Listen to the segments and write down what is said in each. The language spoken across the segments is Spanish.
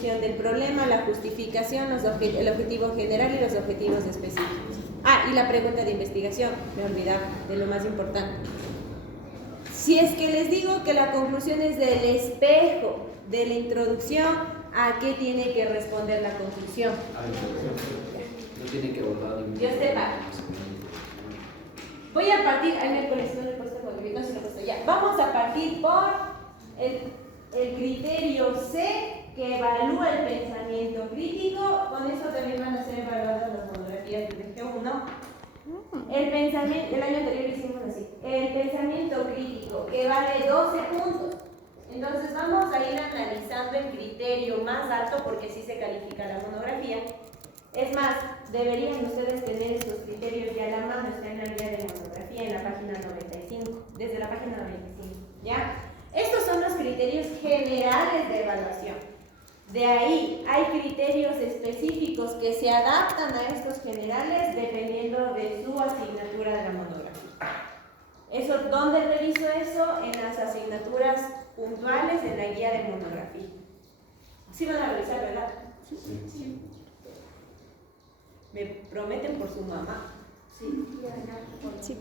Del problema, la justificación, el objetivo general y los objetivos específicos. Y la pregunta de investigación, me he olvidado de lo más importante. Si es que les digo que la conclusión es del espejo, de la introducción, ¿a qué tiene que responder la conclusión? No tiene que abordar ningún. Dios sepa. Voy a partir, ahí me colecciono el puesto porque no se lo he puesto ya. Vamos a partir por el criterio C, que evalúa el pensamiento crítico. Con eso también van a ser evaluadas las monografías del G1. El pensamiento, el año anterior lo hicimos así. El pensamiento crítico, que vale 12 puntos. Entonces vamos a ir analizando el criterio más alto, porque así se califica la monografía. Es más, deberían ustedes tener estos criterios ya a la mano. Está en la guía de monografía, en la página 95, desde la página 95, ¿ya? Estos son los criterios generales de evaluación. De ahí hay criterios específicos que se adaptan a estos generales dependiendo de su asignatura de la monografía. Eso, ¿dónde reviso eso? En las asignaturas puntuales de la guía de monografía. ¿Sí van a revisar, verdad? Sí. ¿Me prometen por su mamá? Sí. Sí.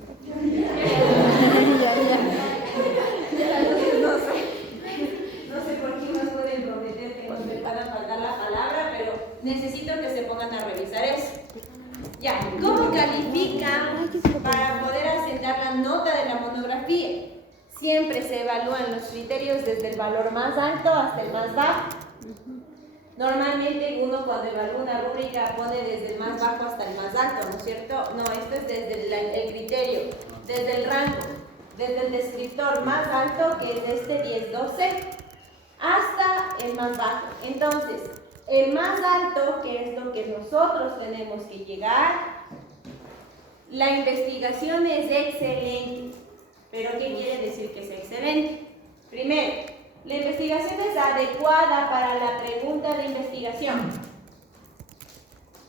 No sé por qué nos pueden prometer que nos me puedan faltar la palabra, pero necesito que se pongan a revisar eso. Ya, ¿cómo califican para poder asentar la nota de la monografía? Siempre se evalúan los criterios desde el valor más alto hasta el más bajo. Normalmente uno cuando evalúa una rúbrica pone desde el más bajo hasta el más alto, ¿no es cierto? No, esto es desde el criterio, desde el rango, desde el descriptor más alto, que es este 10-12, hasta el más bajo. Entonces, el más alto, que es lo que nosotros tenemos que llegar, la investigación es excelente. ¿Pero qué quiere decir que es excelente? Primero, la investigación es adecuada para la pregunta de investigación.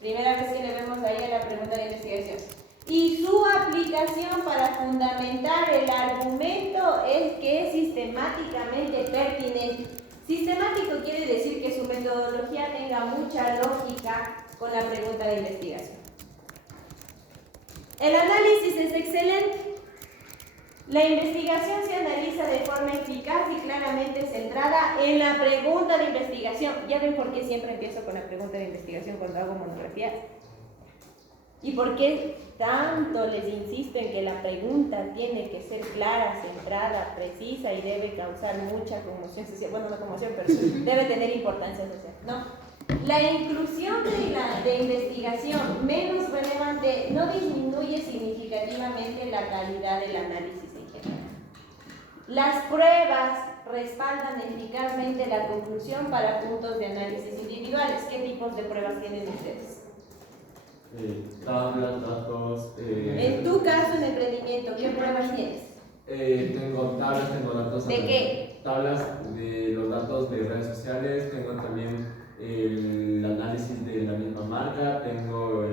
Primera vez que le vemos ahí a la pregunta de investigación. Y su aplicación para fundamentar el argumento es que es sistemáticamente pertinente. Sistemático quiere decir que su metodología tenga mucha lógica con la pregunta de investigación. El análisis es excelente. La investigación se analiza de forma eficaz y claramente centrada en la pregunta de investigación. ¿Ya ven por qué siempre empiezo con la pregunta de investigación cuando hago monografías? ¿Y por qué tanto les insisto en que la pregunta tiene que ser clara, centrada, precisa y debe causar mucha conmoción social? Bueno, no conmoción, pero debe tener importancia social, ¿no? La inclusión de investigación menos relevante no disminuye significativamente la calidad del análisis en general. Las pruebas respaldan eficazmente la conclusión para puntos de análisis individuales. ¿Qué tipos de pruebas tienen ustedes? Tablas, datos. En tu caso, en emprendimiento, ¿qué pruebas tienes? Tengo tablas, tengo datos. ¿De qué? Tablas de los datos de redes sociales, tengo también el análisis de la misma marca, tengo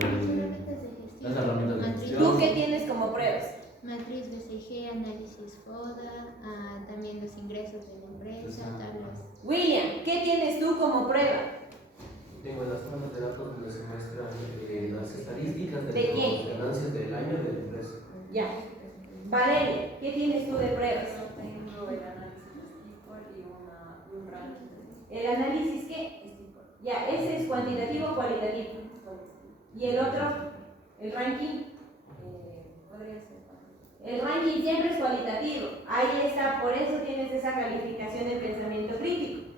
las herramientas de gestión. ¿Tú qué tienes como pruebas? Matriz BCG, análisis FODA, también los ingresos de la empresa, tablas. William, ¿qué tienes tú como prueba? Tengo las tablas de datos donde se muestran las estadísticas ¿De de quién? las ganancias del año de la empresa. Ya. Valeria, ¿qué tienes tú de pruebas? Tengo el análisis SQL y un ranking. ¿El análisis qué? Ya, ese es cuantitativo o cualitativo. ¿Y el otro? ¿El ranking? Podría ser. El ranking siempre es cualitativo. Ahí está, por eso tienes esa calificación de pensamiento crítico.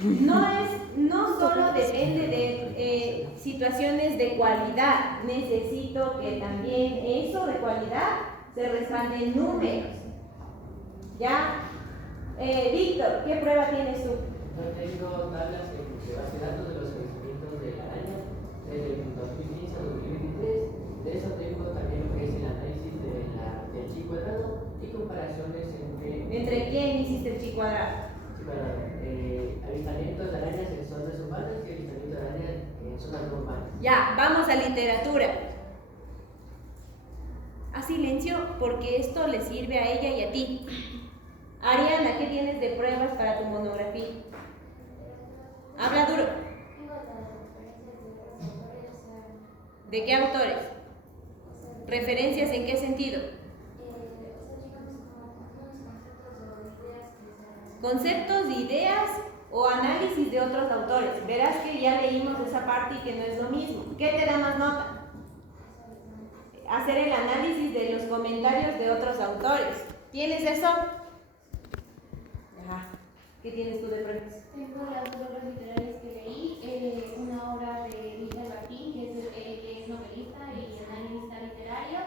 No solo depende de situaciones de cualidad. Necesito que también eso de cualidad se respalde en números. ¿Ya? Víctor, ¿qué prueba tienes tú? Yo tengo tablas de base de datos de los crecimientos del año, desde el 2015 a 2023. De eso tengo también lo que es el análisis del chi cuadrado y comparaciones entre... ¿Entre quién hiciste el chi cuadrado? Avistamientos de arañas en zonas urbanas y avistamientos de arañas en zonas no urbanas. Ya, vamos a literatura. A silencio, porque esto le sirve a ella y a ti. Ariana, ¿qué tienes de pruebas para tu monografía? Habla duro. ¿De qué autores? ¿Referencias en qué sentido? Conceptos, ideas o análisis de otros autores. Verás que ya leímos esa parte y que no es lo mismo. ¿Qué te da más nota? Hacer el análisis de los comentarios de otros autores. ¿Tienes eso? Ajá. ¿Qué tienes tú de pruebas? Tengo las dos obras literarias que leí, una obra de Miguel Martín, que es novelista y analista literario,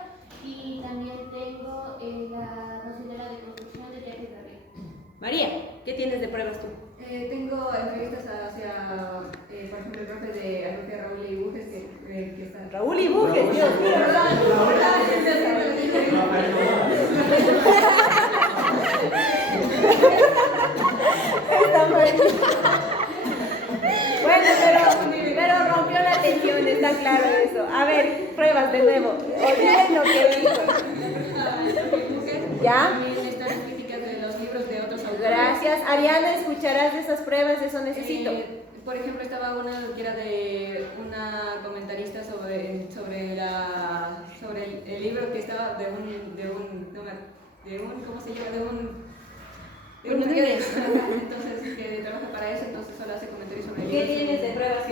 y también tengo la noción de la deconstrucción de Jacques Derrida. María, ¿qué tienes de pruebas tú? Tengo entrevistas hacia, por ejemplo, el profe de Alberto Raúl y Bujes, que está... Raúl y Bujes, Dios mío, ¿verdad? Está mal. Bueno, pero rompió la tensión, está claro eso. A ver, pruebas de nuevo. Olviden lo que dijo. ¿Ya? También están las críticas de los libros de otros autores. Gracias. Ariana, escucharás de esas pruebas, eso necesito. Por ejemplo, estaba una que era de una comentarista sobre el libro que estaba de un ¿cómo se llama? De un periódico. Entonces, que trabaja para eso, entonces solo hace comentarios sobre el ¿Qué libro. tienes de pruebas?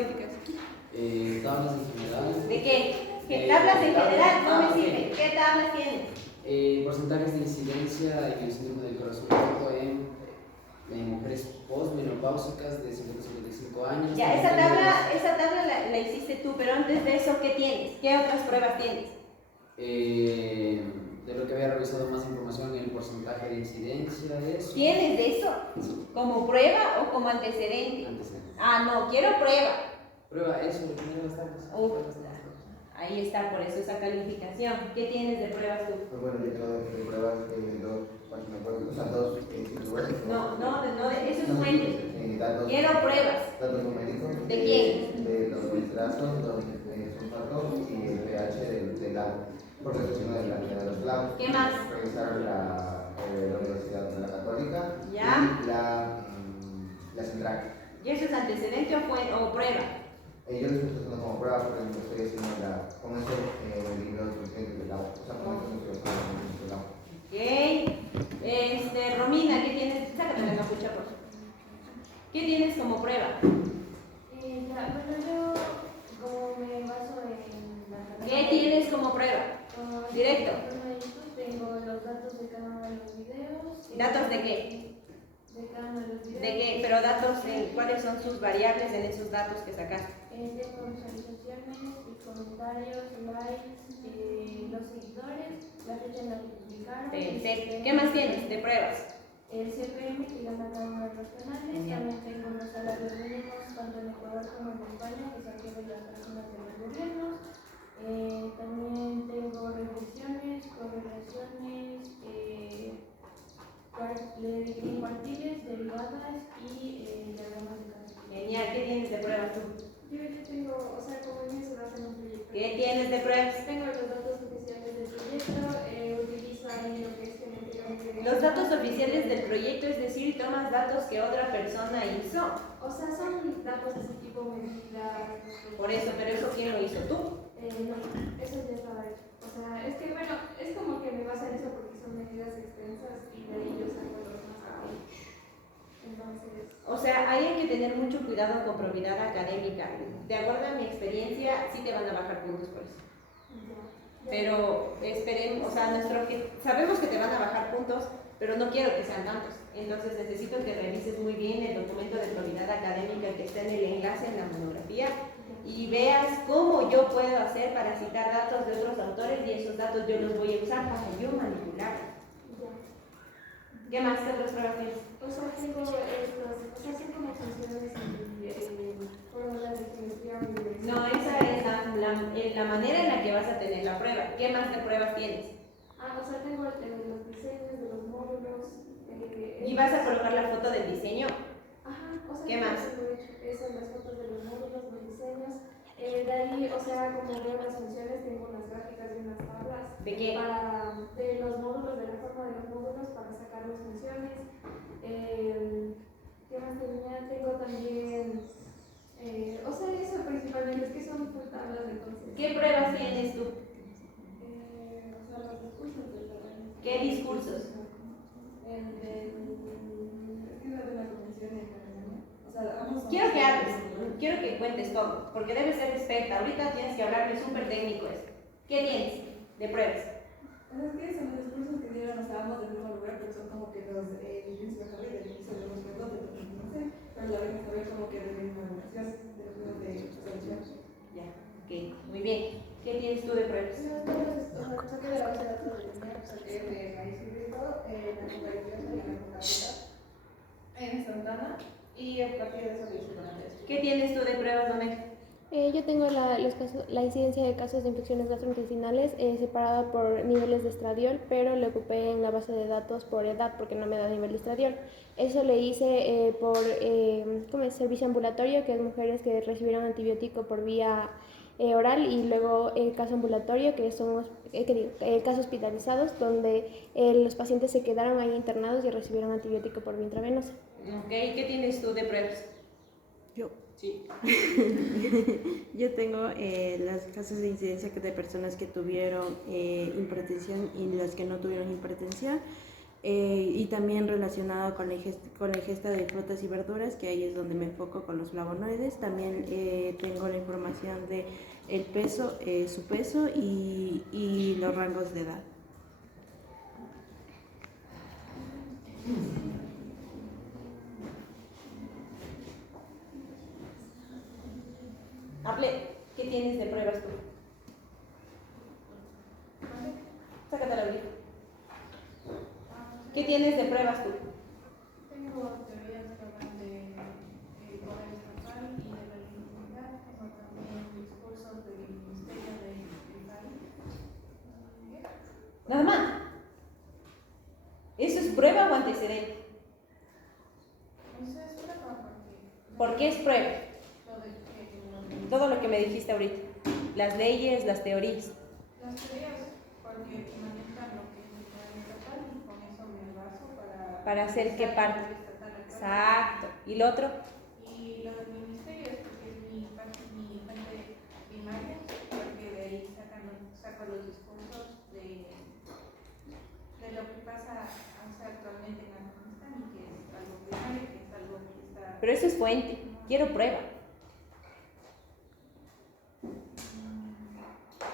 Tablas en general. ¿De qué? ¿Qué tablas en general? No me sirven. ¿Qué tablas tienes? Porcentajes de incidencia en el síndrome del corazón en mujeres postmenopáusicas de 50 a 55 años. Ya, esa tabla la hiciste tú, pero antes de eso, ¿qué tienes? ¿Qué otras pruebas tienes? De lo que había revisado más información, el porcentaje de incidencia de eso. ¿Tienes de eso? ¿Como prueba o como antecedente? Antecedentes. Ah, no, quiero prueba. Prueba eso, de tener las tablas. Ahí está, por eso esa calificación. ¿Qué tienes de pruebas tú? Pues bueno, yo tengo de pruebas dos páginas web, o sea, dos sitios web. No, eso es fuente. Datos, Quiero pruebas. datos numéricos. ¿De quién? De los nitratos, los sulfatos y el pH del agua. Por reducción de la calidad de los clavos. ¿Qué más? Revisaron la Universidad de la Católica. Ya. Y la Central. ¿Y eso es antecedente o prueba? Yo lo estoy usando como prueba porque lo estoy haciendo con ese libro de nutrientes del agua. O sea, con eso estoy usando el agua. Ok. Romina, ¿qué tienes? Sácate la capucha, por favor. ¿Qué tienes como prueba? Bueno, yo como me baso en la ¿Qué tienes como prueba? Directo. Tengo los datos de cada uno de los videos. ¿Datos de qué? De cada uno de los videos. ¿De qué? Pero datos, ¿cuáles son sus variables en esos datos que sacaste? Tengo visualizaciones y comentarios, likes, los seguidores, la fecha en la que publicaron. Perfecto. ¿Qué más tienes de pruebas? El CPM que gana cada uno de los canales. Genial. También tengo los salarios mínimos tanto en Ecuador como en España que se adquieren las personas de los gobiernos. También tengo regresiones, correlaciones, cuartiles, derivadas y diagramas de caso. Genial. ¿Qué tienes de pruebas tú? Yo tengo, o sea, como en eso hacen un proyecto. ¿Qué tienes de pruebas? Tengo los datos oficiales del proyecto, utilizo ahí lo que es genéticamente. Los datos oficiales del proyecto, es decir, tomas datos que otra persona hizo. O sea, son datos así tipo medidas. Por eso, pero eso ¿quién lo hizo? ¿Tú? No, eso ya estaba hecho. O sea, es que bueno, es como que me basa en eso porque son medidas extensas y de ahí yo saco los más rápidos. Entonces. O sea, hay que tener mucho cuidado con probidad académica. De acuerdo a mi experiencia, sí te van a bajar puntos por eso. Pero esperemos, o sea, sabemos que te van a bajar puntos, pero no quiero que sean tantos. Entonces necesito que revises muy bien el documento de probidad académica que está en el enlace en la monografía y veas cómo yo puedo hacer para citar datos de otros autores y esos datos yo los voy a usar para yo manipular. ¿Qué más? ¿Qué otras pruebas tienes? O sea, tengo estas, o sea, son como funciones y fórmulas de geometría universal. No, esa es la manera en la que vas a tener la prueba. ¿Qué más de pruebas tienes? O sea, tengo los diseños de los módulos. ¿Y vas a colocar la foto del diseño? Ajá, o sea, ¿Qué más? tengo hecho eso, las fotos de los módulos, los diseños. De ahí, o sea, como veo las funciones, tengo unas gráficas y unas tablas. ¿De qué? De los módulos, de la forma de los módulos para sacar las funciones. ¿Qué más tenía? Tengo también, o sea, eso principalmente, es que son full tablas, entonces. ¿Qué pruebas Quiero que hables, quiero que cuentes todo, porque debes ser experta. Ahorita tienes que hablarme súper técnico esto. ¿Qué tienes de pruebas? Es que son los discursos que dieron, estábamos en primer lugar, pero son como que los inicio de carrera y del inicio de los métodos, no sé, pero la vez saber como que de la inauguración de los juegos de selección. Ya, ok, muy bien. ¿Qué tienes tú de pruebas? Saqué de la base de datos de Linear, saqué de maíz híbrido, la convalidad y la convalidad en Santana, y a partir de eso le hice con la tesis. ¿Qué tienes tú de pruebas, Domé? Yo tengo la incidencia de casos de infecciones gastrointestinales separada por niveles de estradiol, pero le ocupé en la base de datos por edad porque no me da nivel de estradiol. Eso le hice por servicio ambulatorio, que es mujeres que recibieron antibiótico por vía oral, y luego caso ambulatorio, que son casos hospitalizados, donde los pacientes se quedaron ahí internados y recibieron antibiótico por vía intravenosa. Ok, ¿qué tienes tú de pruebas? Yo. Sí. Yo tengo las casos de incidencia de personas que tuvieron hipertensión y las que no tuvieron hipertensión, y también relacionado con la ingesta de frutas y verduras, que ahí es donde me enfoco con los flavonoides. También tengo la información de el peso, su peso y los rangos de edad. Hable, ¿qué tienes de pruebas tú? Sácate la abrigo. ¿Qué tienes de pruebas tú? Tengo teorías que hablan del poder estatal y de la legitimidad, tengo también discursos del Ministerio de Nada más. ¿Eso es prueba o antecedente? Eso es prueba ¿Por qué es prueba? Todo lo que me dijiste ahorita. Las leyes, las teorías. Las teorías, porque manejan lo que es el poder estatal y con eso me baso para hacer qué parte. Exacto. ¿Y lo otro? Y lo del ministerio es porque es mi fuente primaria, porque de ahí saco los discursos de lo que pasa actualmente en Afganistán, y que es algo primario, que es algo que está... Pero eso es fuente. Quiero prueba.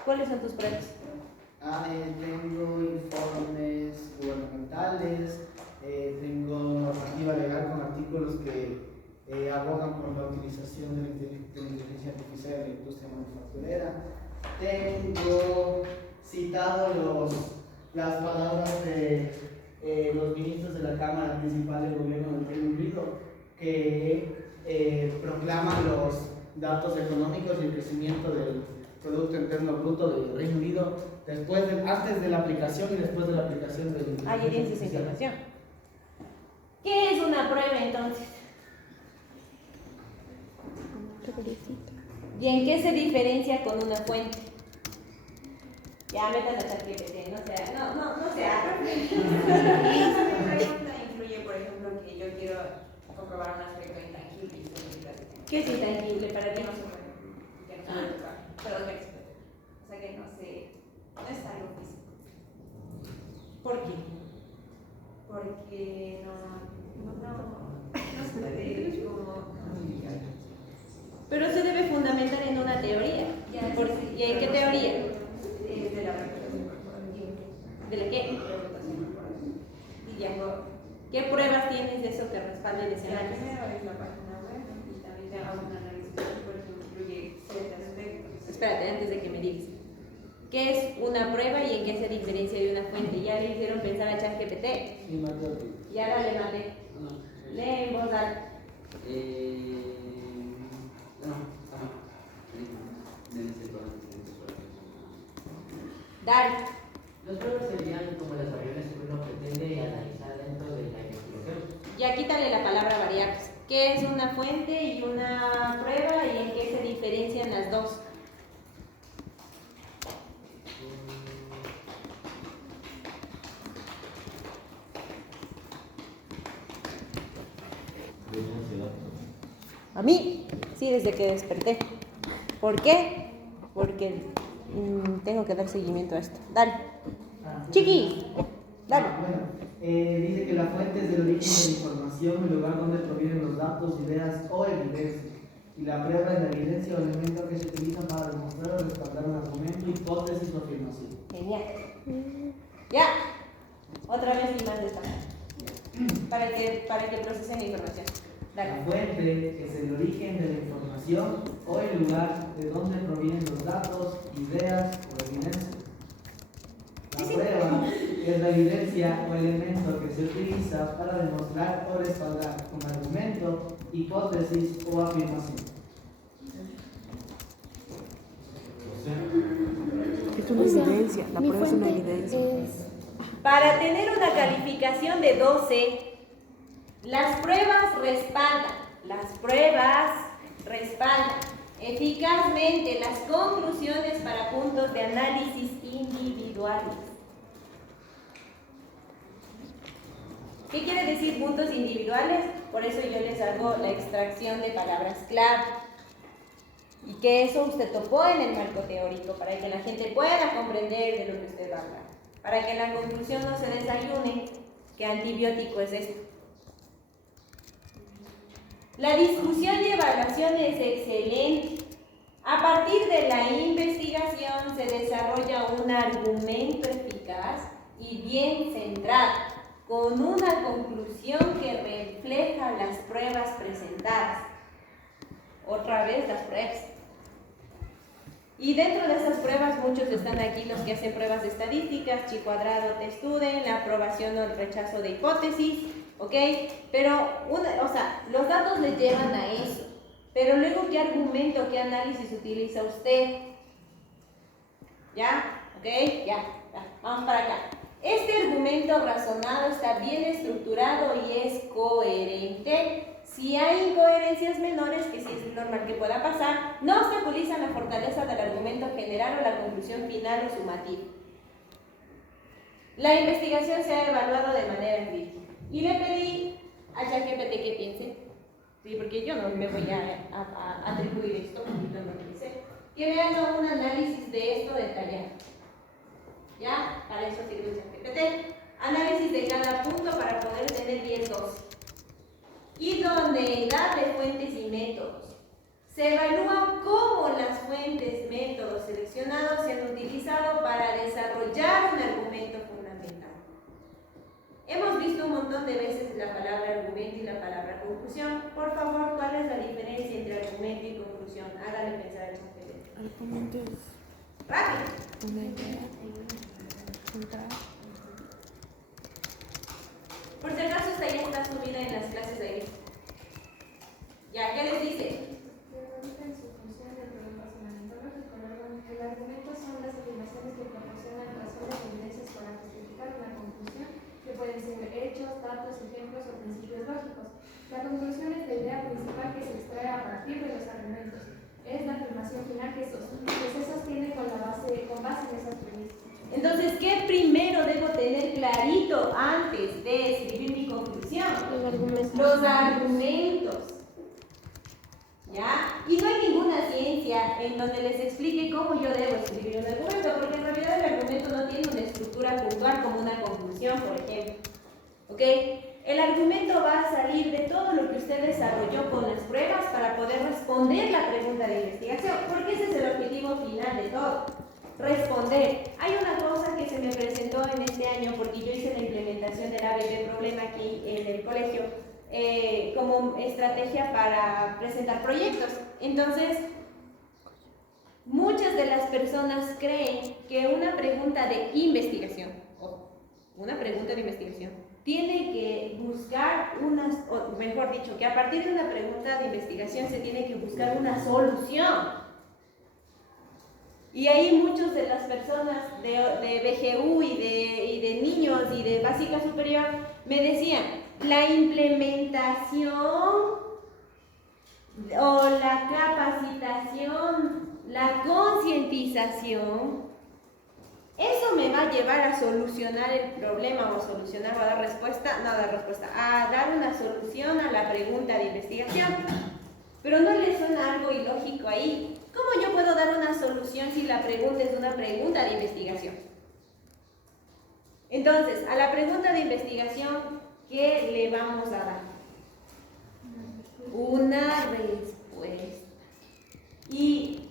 ¿Cuáles son tus pruebas? Tengo informes gubernamentales, tengo normativa legal con artículos que abogan por la utilización de la inteligencia artificial en la industria manufacturera. Tengo citado las palabras de los ministros de la Cámara Principal del Gobierno del Reino Unido, que proclaman los datos económicos y el crecimiento del Producto Interno Bruto del Reino Unido antes de la aplicación y después de la aplicación del... Ah, ya tienes esa información. ¿Qué es una prueba entonces? ¿Y en qué se diferencia con una fuente? Ya, métala a ChatGPT, no sea. Mi pregunta incluye, por ejemplo, que yo quiero comprobar un aspecto intangible. ¿Qué es intangible? Para ti no se puede. Pero no explico. O sea que no es algo físico. ¿Por qué? Porque no se puede como... Pero se debe fundamentar en una teoría. ¿Y en qué teoría? De la reputación corporativa. ¿De la qué? Reputación corporativa. Y ya, ¿qué pruebas tienes de eso que respalden ese análisis? Primero es la página web y también te hago un análisis por eso incluye ciertos aspectos. Espérate, antes de que me digas. ¿Qué es una prueba y en qué se diferencia de una fuente? Ya le hicieron pensar a ChatGPT. Sí, Mateo. Ya dale, mate. Lee en voz alta. Dale. Las pruebas serían como las variables que uno pretende analizar dentro de la investigación. Ya quítale la palabra variables. ¿Qué es una fuente y una prueba y en qué se diferencian las dos? A mí, sí, desde que desperté. ¿Por qué? Porque tengo que dar seguimiento a esto. Dale. Chiqui, dale. dice que la fuente es el origen de la información, el lugar donde provienen los datos, ideas o evidencia. Y la prueba es la evidencia o elemento que se utiliza para demostrar o respaldar un argumento, hipótesis o afirmación. Genial. Ya. Otra vez y más despacio. Para que procesen la información. Dale. La fuente es el origen de la información o el lugar de donde provienen los datos, ideas o evidencia. La prueba es la evidencia o elemento que se utiliza para demostrar o respaldar un argumento, hipótesis o afirmación. Es una evidencia, la prueba es una evidencia. Para tener una calificación de 12, las pruebas respaldan eficazmente las conclusiones para puntos de análisis individuales. ¿Qué quiere decir puntos individuales? Por eso yo les hago la extracción de palabras clave. Y que eso usted topó en el marco teórico, para que la gente pueda comprender de lo que usted va a hablar. Para que en la conclusión no se desayune qué antibiótico es esto. La discusión y evaluación es excelente. A partir de la investigación se desarrolla un argumento eficaz y bien centrado, con una conclusión que refleja las pruebas presentadas. Otra vez las pruebas. Y dentro de esas pruebas, muchos están aquí los que hacen pruebas estadísticas, chi cuadrado, test-student, la aprobación o el rechazo de hipótesis, ¿ok? Pero, los datos les llevan a eso. Pero luego, ¿qué argumento, qué análisis utiliza usted? ¿Ya? ¿Ok? Ya. Vamos para acá. Este argumento razonado está bien estructurado y es coherente. Si hay incoherencias menores, que sí es normal que pueda pasar, no obstaculizan la fortaleza del argumento general o la conclusión final o sumativa. La investigación se ha evaluado de manera crítica. Y le pedí a ChatGPT que piense, ¿sí? Porque yo no me voy a atribuir esto, porque yo no lo sé, que le haga un análisis de esto detallado. ¿Ya? Para eso sirve ChatGPT. Análisis de cada punto para poder tener 10-12. Idoneidad de fuentes y métodos. Se evalúa cómo las fuentes, métodos seleccionados se han utilizado para desarrollar un argumento fundamental. Hemos visto un montón de veces la palabra argumento y la palabra conclusión. Por favor, ¿cuál es la diferencia entre argumento y conclusión? Háganle pensar al ChatGPT. Argumento es Rápido. una idea central. Por si acaso esta ya está subida en las clases de ahí. Ya, ¿qué les dice? En su función dentro del razonamiento lógico, el argumento son las afirmaciones que proporcionan razones o evidencias para justificar una conclusión, que pueden ser hechos, datos, ejemplos o principios lógicos. La conclusión es la idea principal que se extrae a partir de los argumentos. Es la afirmación final que se sostiene con base en esas premisas. Entonces, ¿qué primero debo tener clarito antes de escribir mi conclusión? Los argumentos. ¿Ya? Y no hay ninguna ciencia en donde les explique cómo yo debo escribir un argumento, porque en realidad el argumento no tiene una estructura puntual como una conclusión, por ejemplo. ¿Ok? El argumento va a salir de todo lo que usted desarrolló con las pruebas para poder responder la pregunta de investigación, porque ese es el objetivo final de todo. Responder. Hay una cosa que se me presentó en este año, porque yo hice la implementación del ABP problema aquí en el colegio, como estrategia para presentar proyectos. Entonces, muchas de las personas creen que una pregunta de investigación, tiene que buscar o mejor dicho, que a partir de una pregunta de investigación se tiene que buscar una solución. Y ahí muchas de las personas de BGU y de niños y de básica superior me decían, la implementación o la capacitación, la concientización, eso me va a llevar a solucionar el problema o a dar respuesta, a dar una solución a la pregunta de investigación. Pero ¿no le suena algo ilógico ahí? ¿Cómo yo puedo dar una solución si la pregunta es una pregunta de investigación? Entonces, Entonces, a la pregunta de investigación, ¿qué le vamos a dar? Una respuesta. Y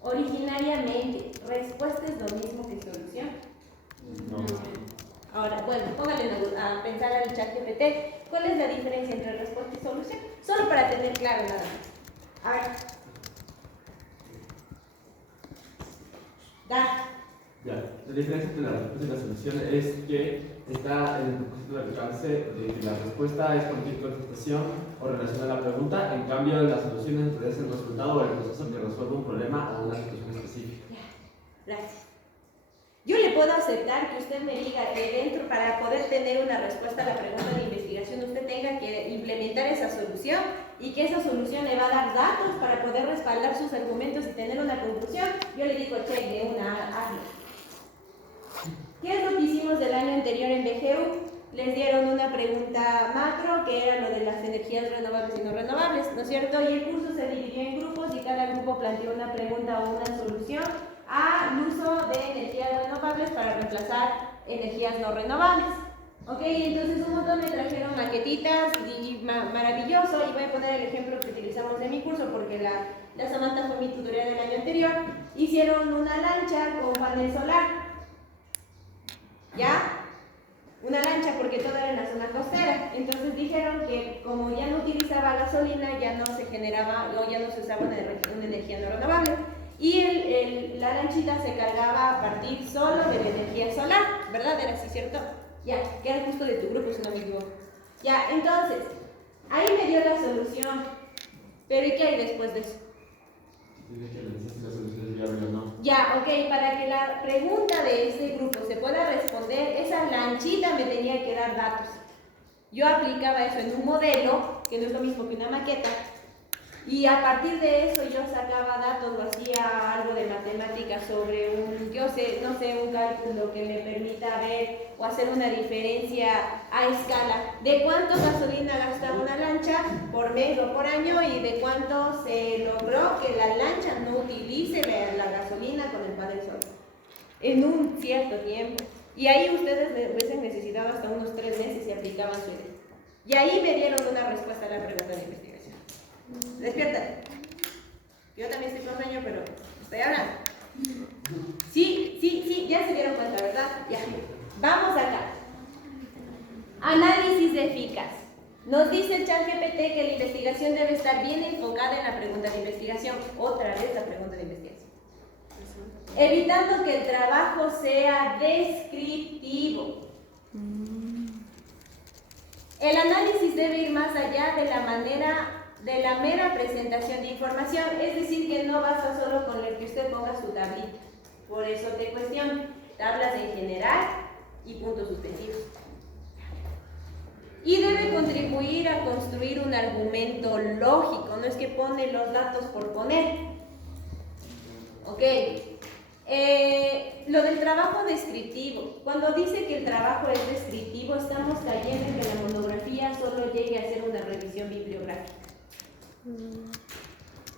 originariamente, ¿respuesta es lo mismo que solución? No. Ahora, bueno, póngale a pensar al ChatGPT, ¿cuál es la diferencia entre respuesta y solución? Solo para tener claro nada más. A ver. Da. Ya, la diferencia entre la respuesta y la solución es que está en el propósito de alcance de que la respuesta es cualquier contestación o relación a la pregunta, en cambio la solución es el resultado o el proceso que resuelve un problema o una situación específica. Ya, gracias. Yo le puedo aceptar que usted me diga que dentro, para poder tener una respuesta a la pregunta de investigación, usted tenga que implementar esa solución y que esa solución le va a dar datos para poder respaldar sus argumentos y tener una conclusión. Yo le digo check de una hazlo. ¿Qué es lo que hicimos del año anterior en BGU? Les dieron una pregunta macro que era lo de las energías renovables y no renovables, ¿no es cierto? Y el curso se dividió en grupos y cada grupo planteó una pregunta o una solución al uso de energías renovables para reemplazar energías no renovables. Ok, entonces un montón me trajeron maquetitas y maravilloso, y voy a poner el ejemplo que utilizamos en mi curso porque la Samantha fue mi tutorial del año anterior. Hicieron una lancha con panel solar. ¿Ya? Una lancha porque todo era en la zona costera. Entonces dijeron que como ya no utilizaba gasolina, ya no se generaba o ya no se usaba una energía no renovable. Y la lanchita se cargaba a partir solo de la energía solar, ¿verdad? ¿Era así, cierto? Ya, que era justo de tu grupo, si no me equivoco. Ya, entonces, ahí me dio la solución. Pero ¿y qué hay después de eso? Dice que le dices si la solución es viable o no. Ya, ok, para que la pregunta de este grupo se pueda responder, esa lanchita me tenía que dar datos. Yo aplicaba eso en un modelo, que no es lo mismo que una maqueta, y a partir de eso yo sacaba datos o hacía algo de matemáticas sobre un cálculo que me permita ver o hacer una diferencia a escala de cuánto gasolina gastaba una lancha por mes o por año y de cuánto se logró que la lancha no utilice la gasolina con el panel solar en un cierto tiempo. Y ahí ustedes hubiesen necesitado hasta unos 3 meses y aplicaban su idea. Y ahí me dieron una respuesta a la pregunta de investigación. Despiértate. Yo también estoy con sueño, pero estoy hablando. Sí, ya se dieron cuenta, ¿verdad? Ya. Vamos acá. Análisis de eficaz. Nos dice el ChatGPT que la investigación debe estar bien enfocada en la pregunta de investigación. Otra vez la pregunta de investigación. Evitando que el trabajo sea descriptivo. El análisis debe ir más allá de la mera presentación de información, es decir, que no basta solo con el que usted ponga su tablita. Por eso te cuestiono, tablas en general y puntos suspensivos. Y debe contribuir a construir un argumento lógico, no es que pone los datos por poner. Ok. Lo del trabajo descriptivo. Cuando dice que el trabajo es descriptivo, estamos cayendo en que la monografía solo llegue a ser una revisión bibliográfica.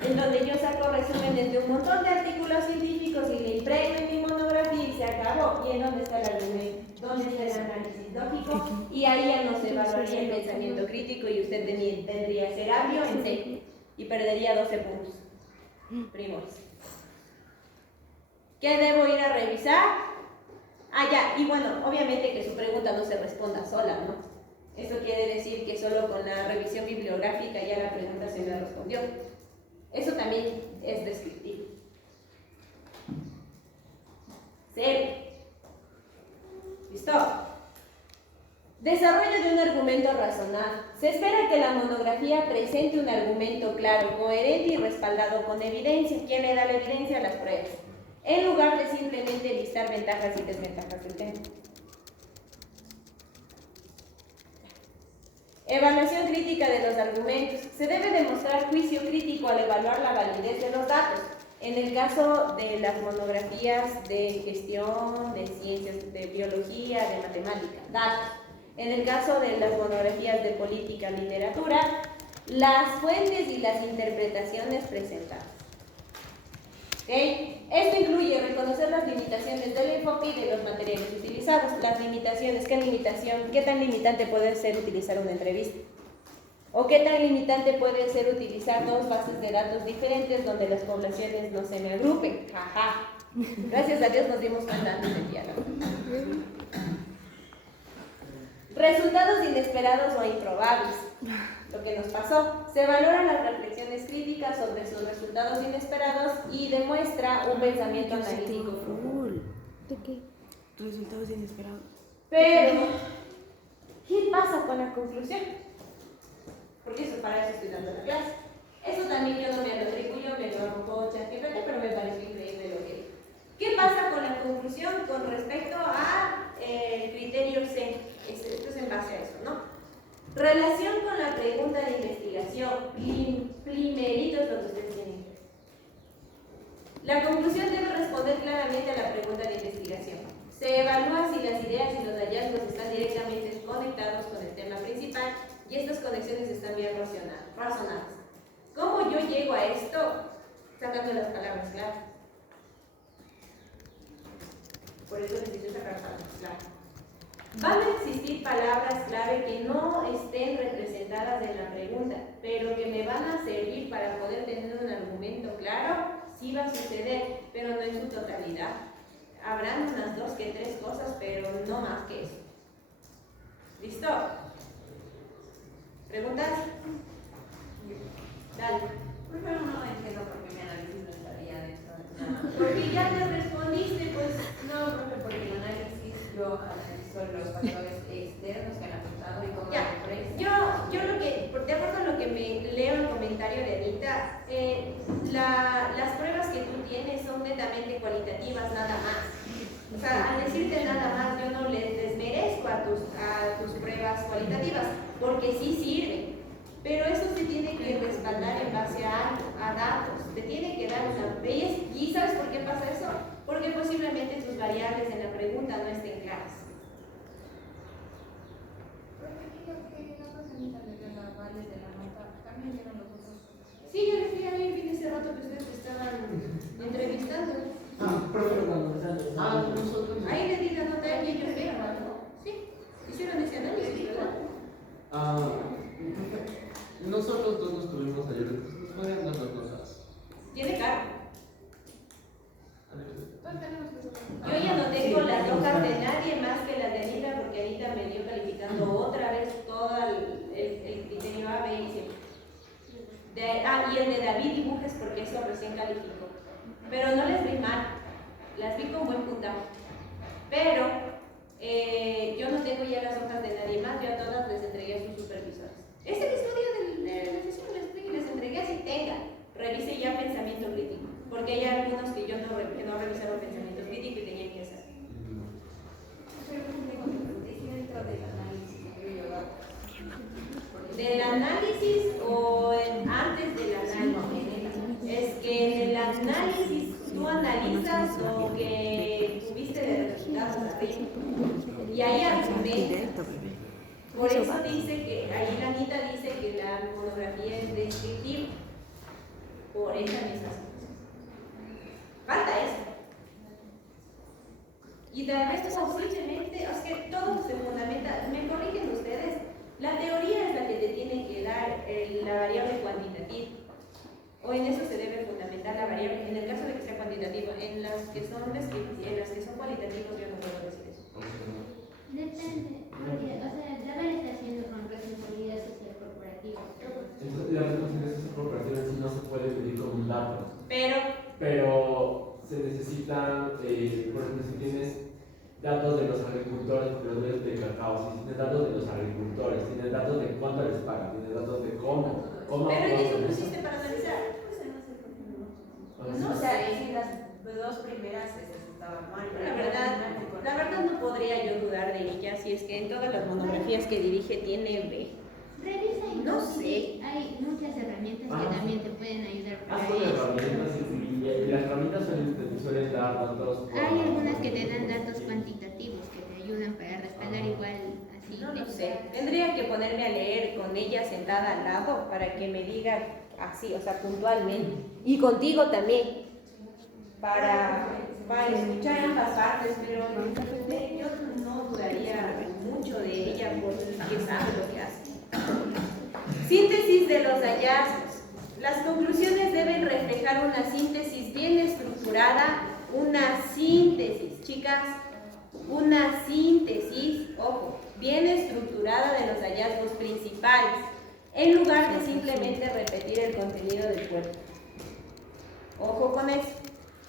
En donde yo saco resúmenes de un montón de artículos científicos y le impregno en mi monografía y se acabó. ¿Y en dónde está el argumento? ¿Dónde está el análisis lógico? Y ahí ya no se evaluaría el pensamiento crítico y usted tendría Serabio en seco y perdería 12 puntos. Primores. ¿Qué debo ir a revisar? Ya, y bueno, obviamente que su pregunta no se responda sola, ¿no? Eso quiere decir que solo con la revisión bibliográfica ya la pregunta se me respondió. Eso también es descriptivo. 0. ¿Listo? Desarrollo de un argumento razonado. Se espera que la monografía presente un argumento claro, coherente y respaldado con evidencia. ¿Quién le da la evidencia? Las pruebas. En lugar de simplemente listar ventajas y desventajas del tema. Evaluación crítica de los argumentos. Se debe demostrar juicio crítico al evaluar la validez de los datos. En el caso de las monografías de gestión, de ciencias, de biología, de matemática, datos. En el caso de las monografías de política, literatura, las fuentes y las interpretaciones presentadas. ¿Ok? Esto incluye reconocer las limitaciones del enfoque y de los materiales utilizados. Las limitaciones, ¿qué tan limitante puede ser utilizar una entrevista? ¿O qué tan limitante puede ser utilizar dos bases de datos diferentes donde las poblaciones no se me agrupen? Jaja. Gracias a Dios nos dimos cuenta antes de enviarlo. Resultados inesperados o improbables. Lo que nos pasó. Se valoran las reflexiones críticas sobre sus resultados inesperados y demuestra un pensamiento analítico profundo. ¿De qué? Resultados inesperados. Pero, ¿qué pasa con la conclusión? Porque eso, para eso estoy dando la clase. Eso también yo no me lo atribuyo, me lo arrojó ChatGPT, pero me pareció increíble lo que dijo. ¿Qué pasa con la conclusión con respecto a criterio C? Esto es en base a eso, ¿no? Relación con la pregunta de investigación. Primerito es lo que ustedes tienen. La conclusión debe responder claramente a la pregunta de investigación. Se evalúa si las ideas y los hallazgos están directamente conectados con el tema principal y estas conexiones están bien razonadas. ¿Cómo yo llego a esto? Sacando las palabras clave. Por eso necesito sacar palabras clave. Van a existir palabras clave que no estén representadas en la pregunta, pero que me van a servir para poder tener un argumento claro. Sí va a suceder, pero no en su totalidad. Habrán unas 2 que 3 cosas, pero no más que eso. ¿Listo? ¿Preguntas? Dale. Primero no entiendo por qué mi análisis no estaría dentro de nada. Porque ya te respondiste, pues. No, profe, porque el análisis yo analizo los factores externos que han afectado y cómo Ya, yo lo que, de acuerdo a lo que me leo el comentario de Anita, las pruebas que tú tienes son netamente cualitativas, nada más. O sea, al decirte nada más, yo no les desmerezco a tus pruebas cualitativas, porque sí sirven. Pero eso se tiene que respaldar en base a datos, te tiene que dar una... ¿Y sabes por qué pasa eso? Porque posiblemente tus variables en la pregunta no estén claras. Sí, yo les vi a mí ese rato que ustedes estaban entrevistando. Nosotros. Ahí le di la nota a ella y ellos vean, ¿no? Sí, hicieron ese análisis, ¿verdad? Nosotros dos nos tuvimos ayer, entonces nos podrían dar 2 cosas. Tiene cargo. Yo ya no tengo las hojas de nadie más que las de Anita, porque Anita me dio calificando otra vez todo el criterio A, B y C. Y el de David Dibujes, porque eso recién calificó. Pero no les vi mal, las vi con buen puntaje. Pero yo no tengo ya las hojas de nadie más, yo a todas les entregué a sus supervisores. Ese mismo día de la sesión les entregué así, tenga, revise ya pensamiento crítico, porque hay algunos que yo no revisaron pensamiento crítico y tenían que hacer. Dentro del análisis, ¿Del análisis o antes del análisis? Es que en el análisis tú analizas lo que tuviste de resultados arriba y ahí argumentas. Por eso dice que, ahí la Anita dice que la monografía es descriptiva, por esa misma situación. Falta eso. Y tal vez posiblemente, es que todo se fundamenta, me corrigen ustedes, la teoría es la que te tiene que dar la variable cuantitativa. O en eso se debe fundamentar la variable, en el caso de que sea cuantitativo, en las que son cualitativos yo no puedo decir eso. Depende, porque, o sea, Java está haciendo con responsabilidad social corporativa. La responsabilidad social corporativa en sí no se puede pedir como un dato. Pero se necesitan, por ejemplo, si tienes datos de los agricultores, productores de cacao, si tienes datos de los agricultores, tienes datos de cuánto les pagan, tienes datos de cómo pero ¿y eso pusiste para analizar? No sé si las 2 primeras estaban mal. La verdad no podría yo dudar de ella si es que en todas las monografías que dirige tiene B. Revisa y no sé. Hay muchas herramientas que también te pueden ayudar para Son eso. herramientas y las herramientas suelen dar datos. Hay algunas que te dan datos cuantitativos que te ayudan para respaldar igual así. No sé. Tendría que ponerme a leer con ella sentada al lado para que me diga así, o sea, puntualmente. Y contigo también. para escuchar ambas partes, pero honestamente yo no dudaría mucho de ella porque sabe lo que hace. Síntesis de los hallazgos. Las conclusiones deben reflejar una síntesis bien estructurada, una síntesis, chicas, una síntesis, ojo, bien estructurada de los hallazgos principales, en lugar de simplemente repetir el contenido del cuerpo. Ojo con eso.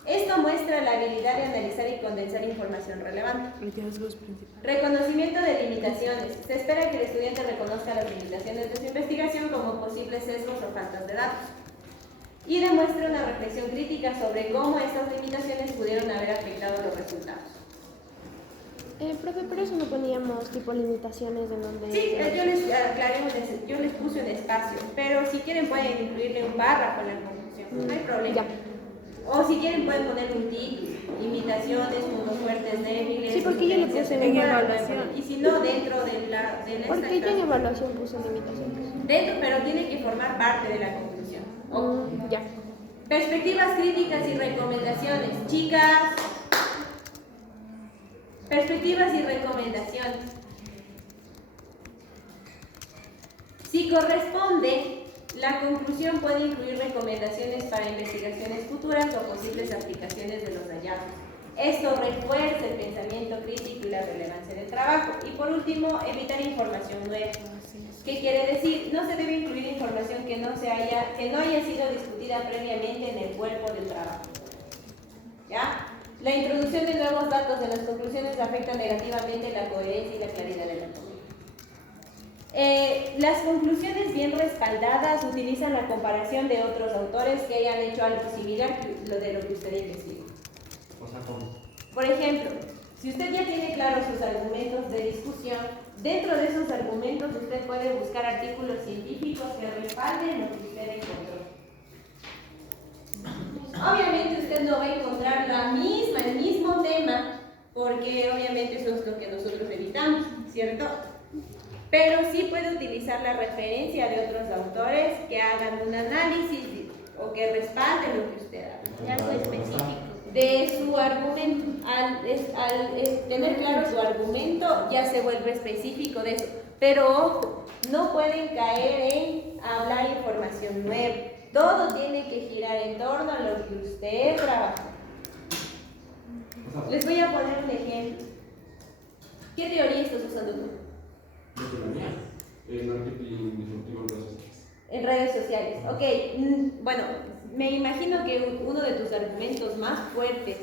Esto muestra la habilidad de analizar y condensar información relevante. Reconocimiento de limitaciones. Se espera que el estudiante reconozca las limitaciones de su investigación como posibles sesgos o faltas de datos. Y demuestre una reflexión crítica sobre cómo estas limitaciones pudieron haber afectado los resultados. Profe, pero eso no poníamos tipo limitaciones en donde... Sí, yo les aclaré, yo les puse un espacio, pero si quieren pueden incluirle un párrafo en la conclusión, no hay problema. Ya. O si quieren pueden poner un tic, limitaciones, puntos fuertes, débiles. Sí, porque yo le puse en evaluación. Y si no, dentro de la porque yo en evaluación puse limitaciones. Dentro, pero tiene que formar parte de la conclusión. Ya. Perspectivas críticas y recomendaciones. Chicas, perspectivas y recomendaciones. Si corresponde, la conclusión puede incluir recomendaciones para investigaciones futuras o posibles aplicaciones de los hallazgos. Esto refuerza el pensamiento crítico y la relevancia del trabajo. Y por último, evitar información nueva. ¿Qué quiere decir? No se debe incluir información que no haya sido discutida previamente en el cuerpo del trabajo. ¿Ya? La introducción de nuevos datos en las conclusiones afecta negativamente la coherencia y la claridad de la conclusión. Las conclusiones bien respaldadas utilizan la comparación de otros autores que hayan hecho algo similar de lo que usted investigó. O sea, ¿cómo? Por ejemplo, si usted ya tiene claros sus argumentos de discusión, dentro de esos argumentos usted puede buscar artículos científicos que respalden lo que usted encontró. Obviamente usted no va a encontrar el mismo tema, porque obviamente eso es lo que nosotros evitamos, ¿cierto? Pero sí puede utilizar la referencia de otros autores que hagan un análisis o que respalden lo que usted haga. Algo específico. De su argumento. Al tener claro su argumento, ya se vuelve específico de eso. Pero ojo, no pueden caer en hablar información nueva. Todo tiene que girar en torno a lo que usted trabaja. Les voy a poner un ejemplo. ¿Qué teoría estás usando tú? Marketing disruptivo en redes sociales. En redes sociales. Ok, bueno, me imagino que uno de tus argumentos más fuertes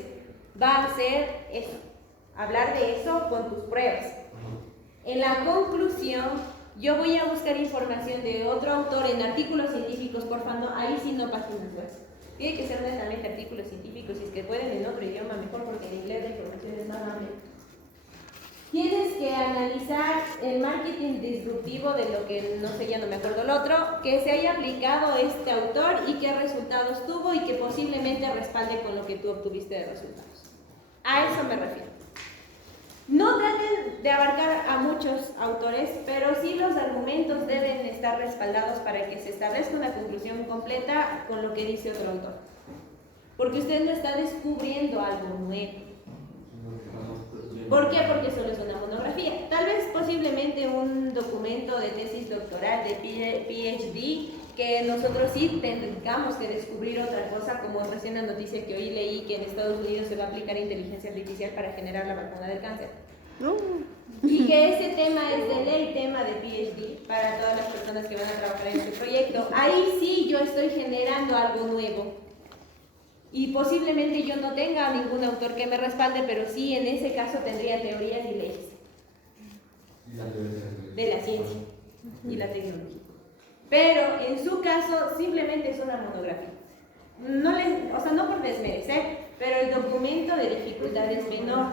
va a ser eso, hablar de eso con tus pruebas. En la conclusión, yo voy a buscar información de otro autor en artículos científicos, porfa, no, ahí sí no páginas web. Tiene que ser netamente artículos científicos, si es que pueden en otro idioma mejor, porque en inglés la información es más amplia. Tienes que analizar el marketing disruptivo de lo que, no sé, ya no me acuerdo el otro, que se haya aplicado este autor y qué resultados tuvo y que posiblemente respalde con lo que tú obtuviste de resultados. A eso me refiero. No traten de abarcar a muchos autores, pero sí los argumentos deben estar respaldados para que se establezca una conclusión completa con lo que dice otro autor. Porque usted no está descubriendo algo nuevo. ¿Por qué? Porque solo es una monografía. Tal vez posiblemente un documento de tesis doctoral, de PhD, que nosotros sí tengamos que descubrir otra cosa, como recién la noticia que hoy leí que en Estados Unidos se va a aplicar inteligencia artificial para generar la vacuna del cáncer. Y que ese tema es de ley, tema de PhD, para todas las personas que van a trabajar en este proyecto. Ahí sí yo estoy generando algo nuevo. Y posiblemente yo no tenga ningún autor que me respalde, pero sí en ese caso tendría teorías y leyes de la ciencia y la tecnología. Pero en su caso simplemente es una monografía. No por desmerecer, pero el documento de dificultad es menor.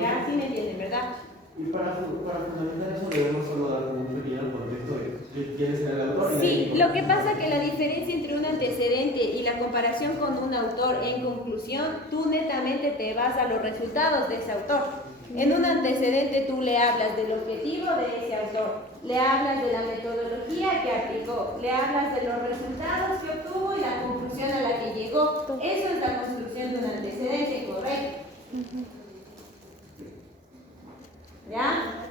Ya, sí me entienden, ¿verdad? Y para fundamentar eso debemos solo dar un pequeño contexto de quién es el autor. Sí, lo que pasa es que la diferencia entre un antecedente y la comparación con un autor en conclusión, tú netamente te vas a los resultados de ese autor. En un antecedente tú le hablas del objetivo de ese autor, le hablas de la metodología que aplicó, le hablas de los resultados que obtuvo y la conclusión a la que llegó. Eso es la conclusión ¿Ya?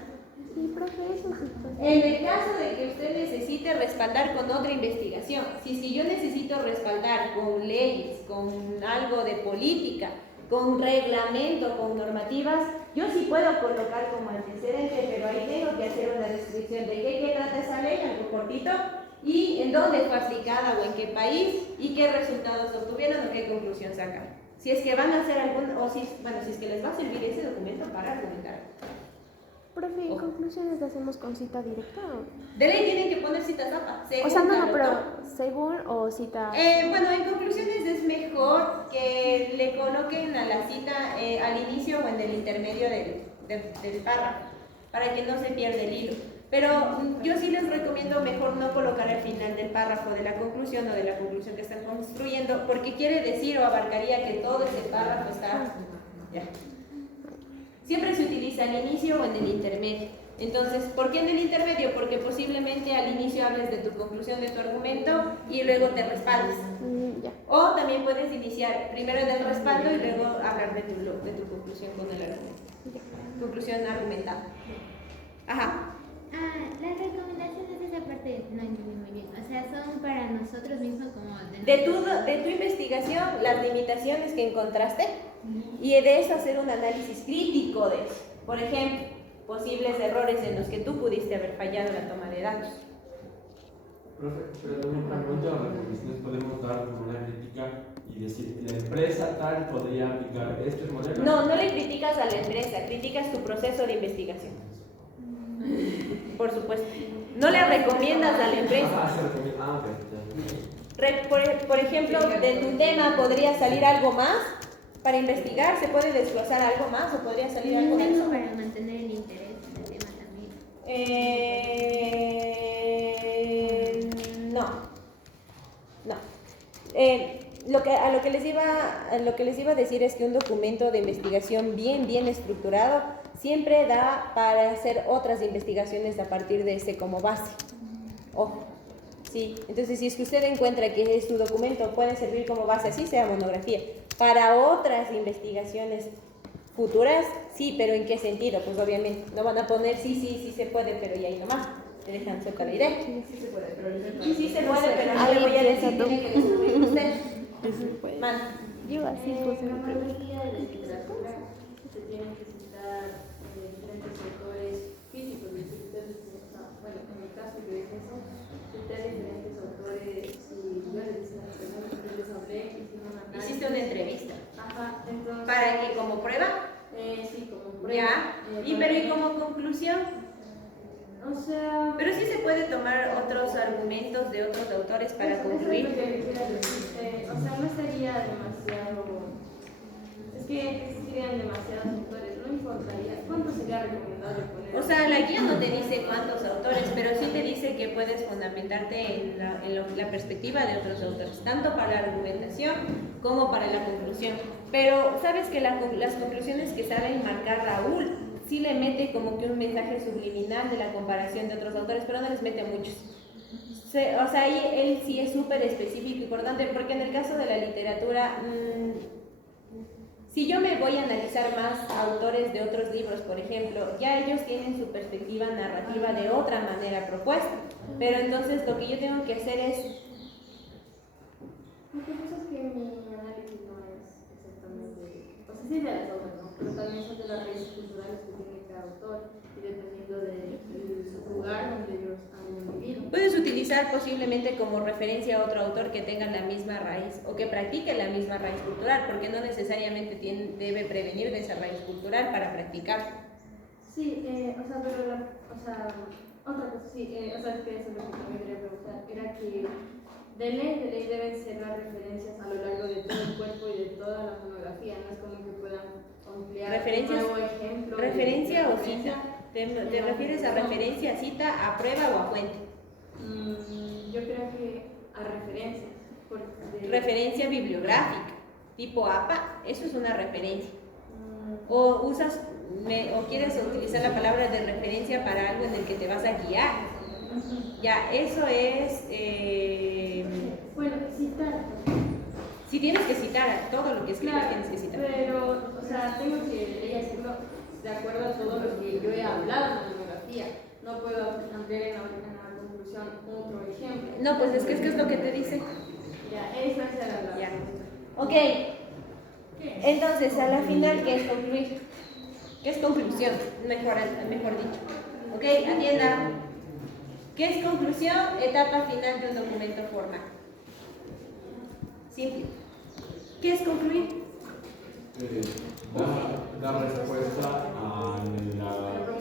Sí, profe, eso sí. En el caso de que usted necesite respaldar con otra investigación, si yo necesito respaldar con leyes, con algo de política, con reglamento, con normativas, yo sí puedo colocar como antecedente, pero ahí tengo que hacer una descripción de qué trata esa ley, algo cortito, y en dónde fue aplicada o en qué país, y qué resultados obtuvieron o qué conclusión sacaron. Si es que van a hacer algún, o si es que les va a servir ese documento para argumentar. Profe, ¿en conclusiones lo hacemos con cita directa? De ley tienen que poner cita zapa. O sea, no, pero según o cita... Bueno, en conclusiones es mejor que le coloquen a la cita al inicio o en el intermedio del párrafo, para que no se pierda el hilo. Pero yo sí les recomiendo mejor no colocar al final del párrafo de la conclusión o de la conclusión que están construyendo, porque quiere decir o abarcaría que todo ese párrafo está... Ya. Siempre se utiliza al inicio o en el intermedio. Entonces, ¿por qué en el intermedio? Porque posiblemente al inicio hables de tu conclusión de tu argumento y luego te respaldes. O también puedes iniciar primero en el respaldo y luego hablar de tu conclusión con el argumento. Conclusión argumentada. Ajá. Las recomendaciones de esa parte no entendí muy bien. O sea, son para nosotros mismos como... De tu investigación, las limitaciones que encontraste y de eso hacer un análisis crítico de eso. Por ejemplo, posibles errores en los que tú pudiste haber fallado en la toma de datos. Profe, pero también para muchas recomendaciones podemos dar como una crítica y decir, la empresa tal podría aplicar este modelo. No le criticas a la empresa, criticas tu proceso de investigación. Por supuesto. No le recomiendas a la empresa. Por ejemplo, de tu tema podría salir algo más para investigar, se puede desglosar algo más o podría salir algo más. Para mantener el interés en el tema también. No. Lo que les iba a decir es que un documento de investigación bien estructurado siempre da para hacer otras investigaciones a partir de ese como base. Ojo. Sí, entonces si es que usted encuentra que su documento puede servir como base, así sea monografía, para otras investigaciones futuras, sí, pero ¿en qué sentido? Pues obviamente no van a poner sí se puede, pero y ahí nomás, te dejan suelta la idea. Sí se puede, pero sí se puede, pero no le voy a decir, tiene que descubrir usted. Man. Yo así puse En mi la pregunta. mayoría de la literatura se tienen que citar diferentes autores físicos, es decir, bueno, en mi caso yo hice eso, cité diferentes autores y yo les hice las personas que les hablé, hicimos una análisis. Hiciste una entrevista. Ajá, entonces... ¿Para qué? ¿Como prueba? Sí, como prueba. Ya. Pero ¿y como conclusión? O sea... Pero sí se puede tomar otros argumentos de otros autores para concluir. Eso es lo que quería decir. O sea, no sería demasiado... Es que existirían demasiados autores, no importaría. ¿Cuánto sería recomendable poner? O sea, la guía no te dice cuántos autores, pero sí te dice que puedes fundamentarte en la perspectiva de otros autores, tanto para la argumentación como para la conclusión. Pero sabes que las conclusiones que sabe enmarcar Raúl sí le mete como que un mensaje subliminal de la comparación de otros autores, pero no les mete muchos. O sea, ahí él sí es súper específico y importante, porque en el caso de la literatura, si yo me voy a analizar más autores de otros libros, por ejemplo, ya ellos tienen su perspectiva narrativa de otra manera propuesta, pero entonces lo que yo tengo que hacer es... Lo que pasa es que mi análisis no es exactamente... O sea, sí de las obras, ¿no? Pero también son de las raíces culturales que tiene cada autor y dependiendo del lugar donde ellos han vivido. Puedes utilizar posiblemente como referencia a otro autor que tenga la misma raíz o que practique la misma raíz cultural, porque no necesariamente debe prevenir de esa raíz cultural para practicar. Sí, o sea, pero otra cosa, sí, o sea, es que eso es lo que también quería preguntar, era que de ley deben ser las referencias a lo largo de todo el cuerpo y de toda la monografía, no es como que puedan ampliar ¿Referencias? un nuevo ejemplo. ¿Referencia o cita? ¿Te refieres a referencia, cita, a prueba o a fuente? Yo creo que a referencias. Referencia bibliográfica, tipo APA, eso es una referencia. O quieres utilizar la palabra de referencia para algo en el que te vas a guiar. Ya, eso es... Bueno, citar. Si tienes que citar a todo lo que escribes, Claro, tienes que citar. pero, o sea, tengo que hacerlo de acuerdo a todo lo que yo he hablado en la monografía. No puedo ampliar en la conclusión otro ejemplo. No, pues es que es lo que te dice. Ya, esa es la Ya. Ok. Entonces, a la final, ¿qué es concluir? ¿Qué es conclusión? Mejor dicho. Ok, atienda. ¿Qué es conclusión? Etapa final de un documento formal. Simple. ¿Qué es concluir? Dar respuesta a la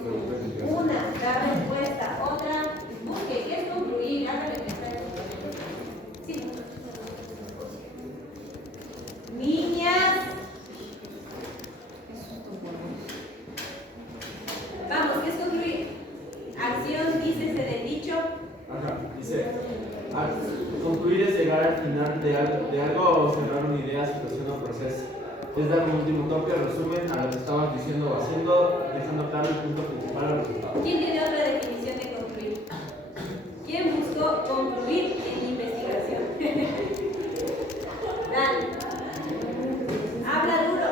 pregunta que te Una, dar respuesta. Otra, busque. ¿Qué es concluir? Hágale pensar. Sí. Niñas. Vamos, ¿qué es concluir? Acción, dícese del dicho. Ajá, dice, concluir es llegar al final de algo o cerrar una idea, situación o proceso. Es dar un último toque, resumen a lo que estabas diciendo o haciendo, dejando claro el punto principal o resultado. ¿Quién tiene otra definición de concluir? ¿Quién buscó concluir en investigación? Dale. Habla duro.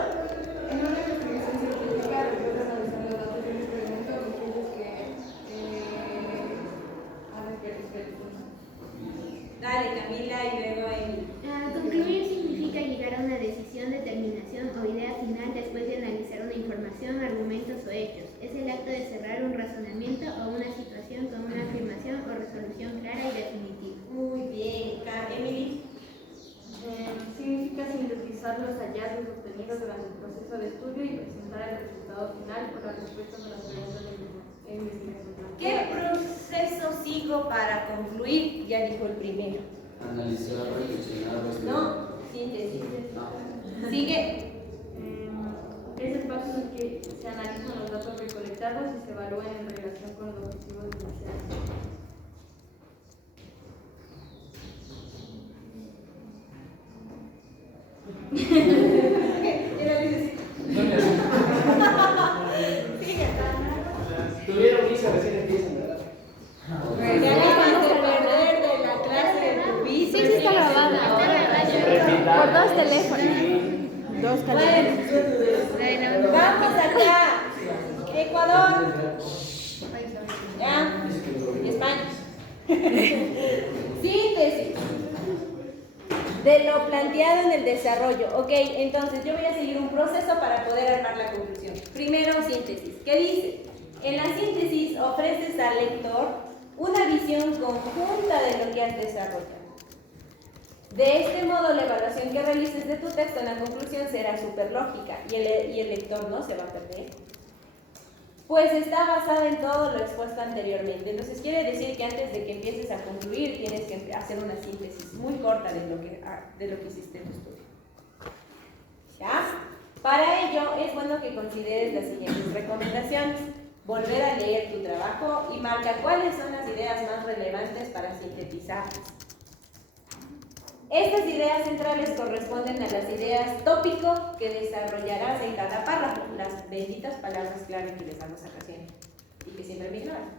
En una investigación científica, recuerdo analizar los datos de un experimento con fines que... Dale, Camila, y luego Emily. Concluir significa llegar a una decisión, determinación o idea final después de analizar una información, argumentos o hechos. Es el acto de cerrar un razonamiento o una situación con una afirmación o resolución clara y definitiva. Muy bien, Emily. Significa sintetizar los hallazgos obtenidos durante el proceso de estudio y presentar el resultado final con las respuestas a las preguntas de investigación. ¿Qué proceso sigo para concluir? Ya dijo el primero. Analizar, reflexionar, No, síntesis. Sigue. Es el paso en el que se analizan los datos recolectados y se evalúan en relación con los objetivos iniciales. Tuvieron misa, recién empiezan, ¿verdad? Ya acabas de perder de la clase de tu bici. Sí, está grabada. Por dos teléfonos. Dos teléfonos. Vamos acá. Ecuador. ¿Ya? España. Síntesis de lo planteado en el desarrollo. Ok, entonces yo voy a seguir un proceso para poder armar la conclusión. Primero, síntesis. ¿Qué dice? En la síntesis ofreces al lector una visión conjunta de lo que has desarrollado. De este modo, la evaluación que realices de tu texto en la conclusión será súper lógica y el lector no se va a perder, pues está basada en todo lo expuesto anteriormente. Entonces quiere decir que antes de que empieces a concluir tienes que hacer una síntesis muy corta de lo que hiciste en tu estudio. ¿Ya? Para ello es bueno que consideres las siguientes recomendaciones. Volver a leer tu trabajo y marca cuáles son las ideas más relevantes para sintetizarlas. Estas ideas centrales corresponden a las ideas tópico que desarrollarás en cada párrafo, las benditas palabras clave que les damos acá siempre y que siempre me ignoran.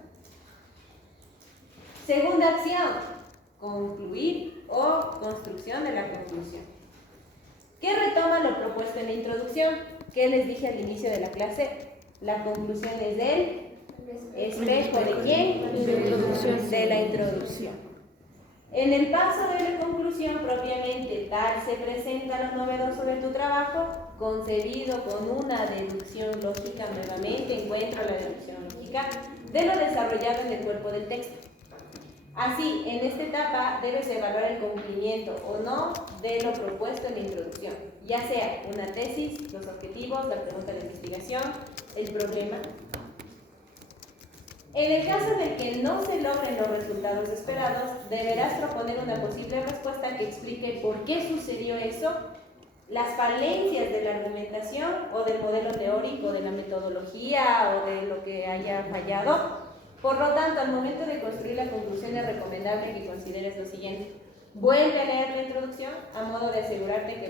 Segunda acción, concluir o construcción de la conclusión. ¿Qué retoma lo propuesto en la introducción? ¿Qué les dije al inicio de la clase? La conclusión es del espejo de quién? De la introducción. En el paso de la conclusión propiamente tal se presenta lo novedoso de tu trabajo, concebido con una deducción lógica. Nuevamente encuentro la deducción lógica de lo desarrollado en el cuerpo del texto. Así, en esta etapa debes evaluar el cumplimiento o no de lo propuesto en la introducción, ya sea una tesis, los objetivos, la pregunta de investigación, el problema. En el caso de que no se logren los resultados esperados, deberás proponer una posible respuesta que explique por qué sucedió eso, las falencias de la argumentación o del modelo teórico, de la metodología o de lo que haya fallado. Por lo tanto, al momento de construir la conclusión es recomendable que consideres lo siguiente. Vuelve a leer la introducción a modo de asegurarte que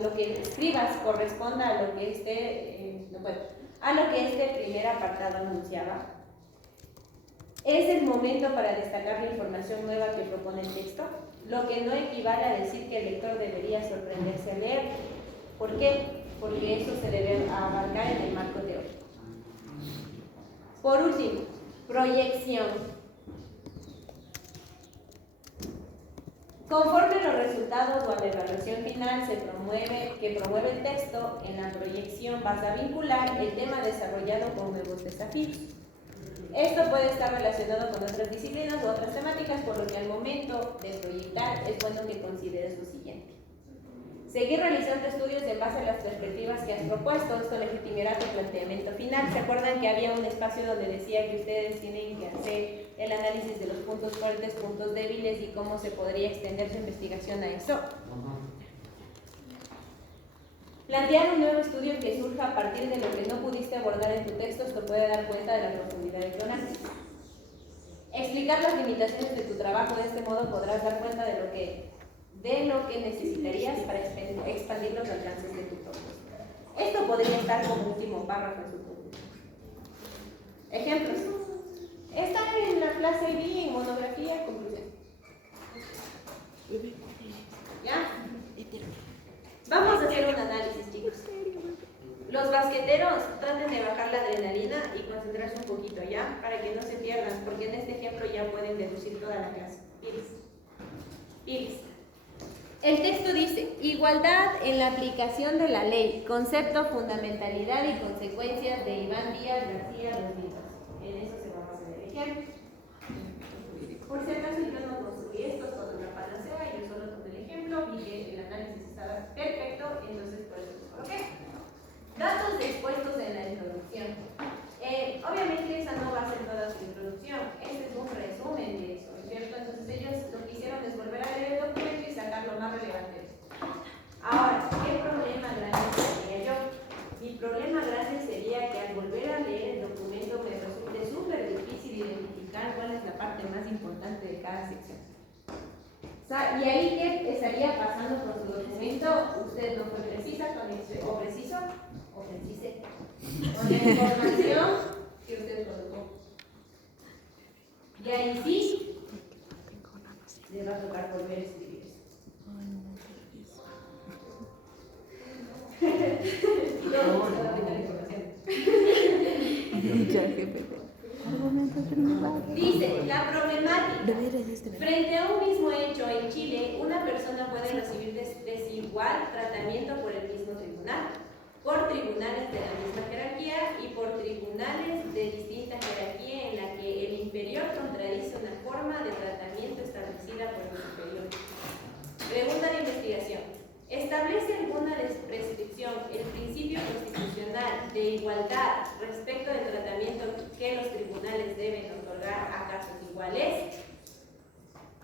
lo que escribas corresponda a lo que este primer apartado anunciaba. Es el momento para destacar la información nueva que propone el texto, lo que no equivale a decir que el lector debería sorprenderse al leer. ¿Por qué? Porque eso se debe abarcar en el marco teórico. Por último, proyección. Conforme los resultados o a la evaluación final que promueve el texto, en la proyección vas a vincular el tema desarrollado con nuevos desafíos. Esto puede estar relacionado con otras disciplinas u otras temáticas, por lo que al momento de proyectar es bueno que consideres lo siguiente. Seguir realizando estudios en base a las perspectivas que has propuesto, esto legitimará tu planteamiento final. ¿Se acuerdan que había un espacio donde decía que ustedes tienen que hacer el análisis de los puntos fuertes, puntos débiles y cómo se podría extender su investigación a eso? Plantear un nuevo estudio que surja a partir de lo que no pudiste abordar en tu texto, esto puede dar cuenta de la profundidad de tu análisis. Explicar las limitaciones de tu trabajo, de este modo podrás dar cuenta de lo que necesitarías para expandir los alcances de tu propuesta. Esto podría estar como último párrafo en su punto. Ejemplos. Está en la clase B en monografía, conclusión. ¿Ya? Vamos a hacer un análisis, chicos. Los basqueteros traten de bajar la adrenalina y concentrarse un poquito, ¿ya? Para que no se pierdan, porque en este ejemplo ya pueden deducir toda la clase. Iris. El texto dice, igualdad en la aplicación de la ley, concepto, fundamentalidad y consecuencias de Iván Díaz García 2002. En eso se va a hacer el ejemplo. Por si acaso yo no construí esto con una panacea, yo solo tomé el ejemplo, vi que el análisis estaba perfecto, entonces por eso lo coloqué. Datos expuestos en la introducción. Obviamente esa no va a ser toda su introducción, este es un resumen de eso, ¿no es cierto? Entonces ellos lo que hicieron es volver a leer el documento y sacar lo más relevante de esto. Ahora, ¿qué problema grande tenía yo? Mi problema grande sería que al volver a leer el documento me resulte súper difícil identificar cuál es la parte más importante de cada sección. O sea, y ahí ¿qué estaría pasando con su documento? Usted no fue precisa con o preciso o precise con la información que usted colocó. Y ahí sí le va a tocar volver a escribir eso. Dice, la problemática. Frente a un mismo hecho en Chile, una persona puede recibir desigual tratamiento por el mismo tribunal, por tribunales de la misma jerarquía y por tribunales de distinta jerarquía en la que el inferior contradice una forma de tratamiento establecida por el superior. Pregunta de investigación. ¿Establece alguna prescripción el principio constitucional de igualdad respecto del tratamiento que los tribunales deben otorgar a casos iguales?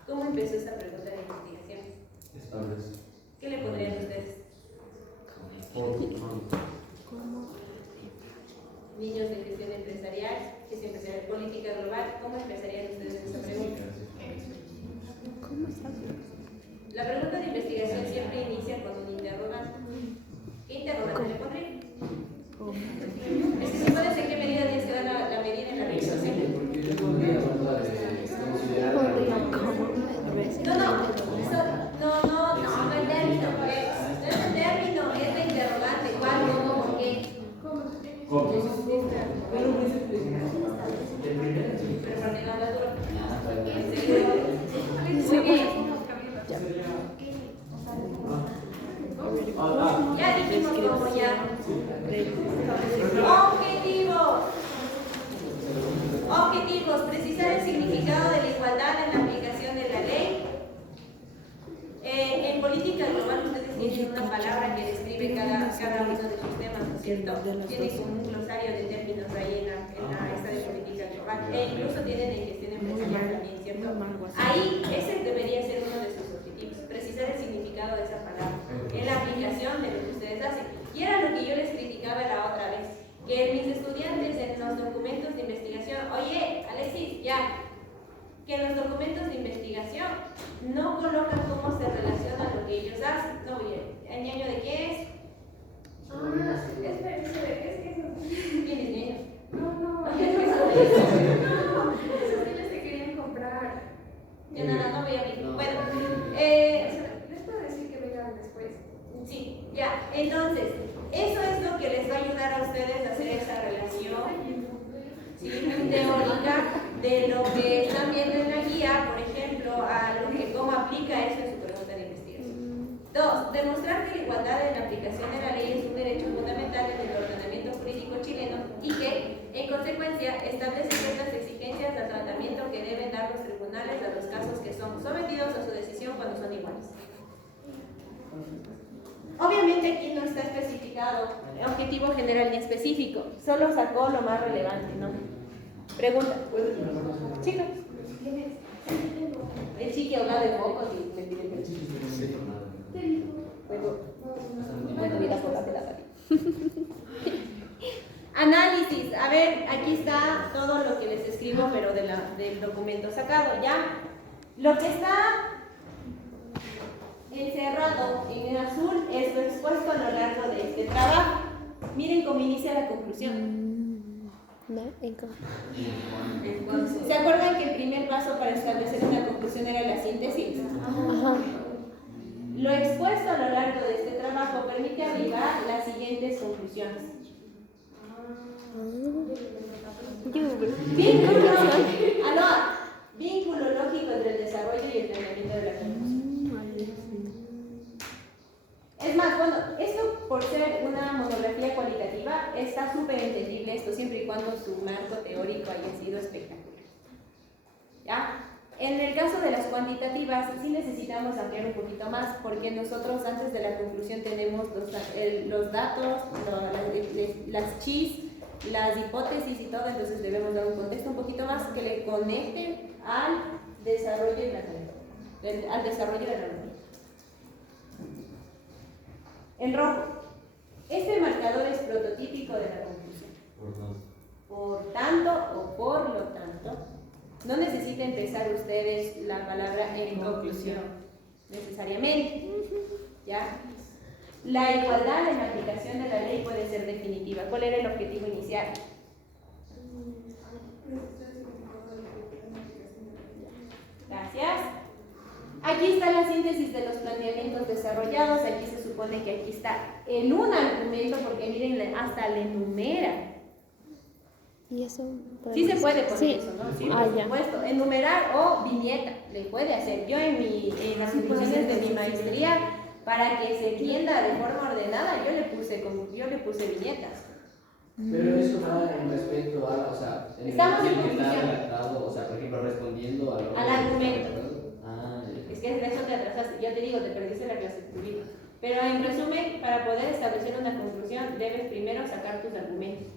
¿Cómo empezó esta pregunta de investigación? Establece. ¿Qué le pondrían ustedes? Niños de gestión empresarial, gestión empresarial, política global, ¿cómo empezarían ustedes esta pregunta? La pregunta de investigación siempre inicia con un interrogante. ¿Qué interrogante le pondré? Es que se puede ser qué medida tienes que dar la medida en la revisión. No, el término, el término es de interrogante, ¿cuál, cómo, por qué? ¿Cómo? Pero porque no habla duro. Muy bien. Ya dijimos cómo ya. Objetivos. Precisar el significado de la igualdad en la aplicación de la ley. En política global ustedes tienen una palabra que describe cada uno de sus temas, ¿no es cierto? Tienen como un glosario de términos ahí en la esta de política global. E incluso tienen en gestión empresarial también, ¿cierto? Ahí, ese debería ser uno de sus objetivos, precisar el significado de esa palabra en la aplicación de lo que ustedes hacen. Y era lo que yo les criticaba la otra vez, que mis estudiantes en los documentos de investigación, oye, Alexis, ya, que en los documentos de investigación no colocan cómo se relaciona lo que ellos hacen. No, oye, ¿el ñaño de qué es? Espera, ¿qué es eso? ¿Quién es ñaño? No. Entonces, eso es lo que les va a ayudar a ustedes a hacer esa relación, ¿sí?, teórica de lo que están viendo en la guía, por ejemplo, a lo que cómo aplica eso en su pregunta de investigación. 2. Demostrar que la igualdad en la aplicación de la ley es un derecho fundamental en el ordenamiento jurídico chileno y que, en consecuencia, establece ciertas exigencias al tratamiento que deben dar los tribunales a los casos que son sometidos a su decisión cuando son iguales. Obviamente aquí no está especificado objetivo general ni específico, solo sacó lo más relevante, ¿no? Pregunta. Chicos, el chiqui habla de focos y me pide que bueno, mira, fócate la patita. Análisis. A ver, aquí está todo lo que les escribo, pero del documento sacado, ¿ya? Lo que está encerrado en el azul es lo expuesto a lo largo de este trabajo. Miren cómo inicia la conclusión. ¿Se acuerdan que el primer paso para establecer una conclusión era la síntesis? Ajá. Lo expuesto a lo largo de este trabajo permite arribar las siguientes conclusiones. Vínculo lógico entre el desarrollo y el planeamiento de la conclusión. Es más, bueno, esto por ser una monografía cualitativa está súper entendible esto siempre y cuando su marco teórico haya sido espectacular. ¿Ya? En el caso de las cuantitativas sí necesitamos ampliar un poquito más porque nosotros antes de la conclusión tenemos los datos, las chis, las hipótesis y todo, entonces debemos dar un contexto un poquito más que le conecte al desarrollo de la norma. En rojo, este marcador es prototípico de la conclusión. Por tanto o por lo tanto, no necesita empezar ustedes la palabra en conclusión, necesariamente. ¿Ya? La igualdad en la aplicación de la ley puede ser definitiva. ¿Cuál era el objetivo inicial? Gracias. Aquí está la síntesis de los planteamientos desarrollados. Aquí se supone que aquí está en un argumento, porque miren, hasta le enumera. ¿Y eso? Sí se puede poner sí. eso, ¿no? Sí, por supuesto. Enumerar o viñeta, le puede hacer. Yo en las conclusiones de mi maestría, para que se entienda de forma ordenada, yo le puse viñetas. Pero eso va en respecto a, o sea, en estamos en el que está conclusión. redactado, o sea, por ejemplo, respondiendo al argumento. Ah, es que es eso te atrasaste, ya te digo, te perdiste la clase de tu vida. Pero en resumen, para poder establecer una conclusión, debes primero sacar tus argumentos.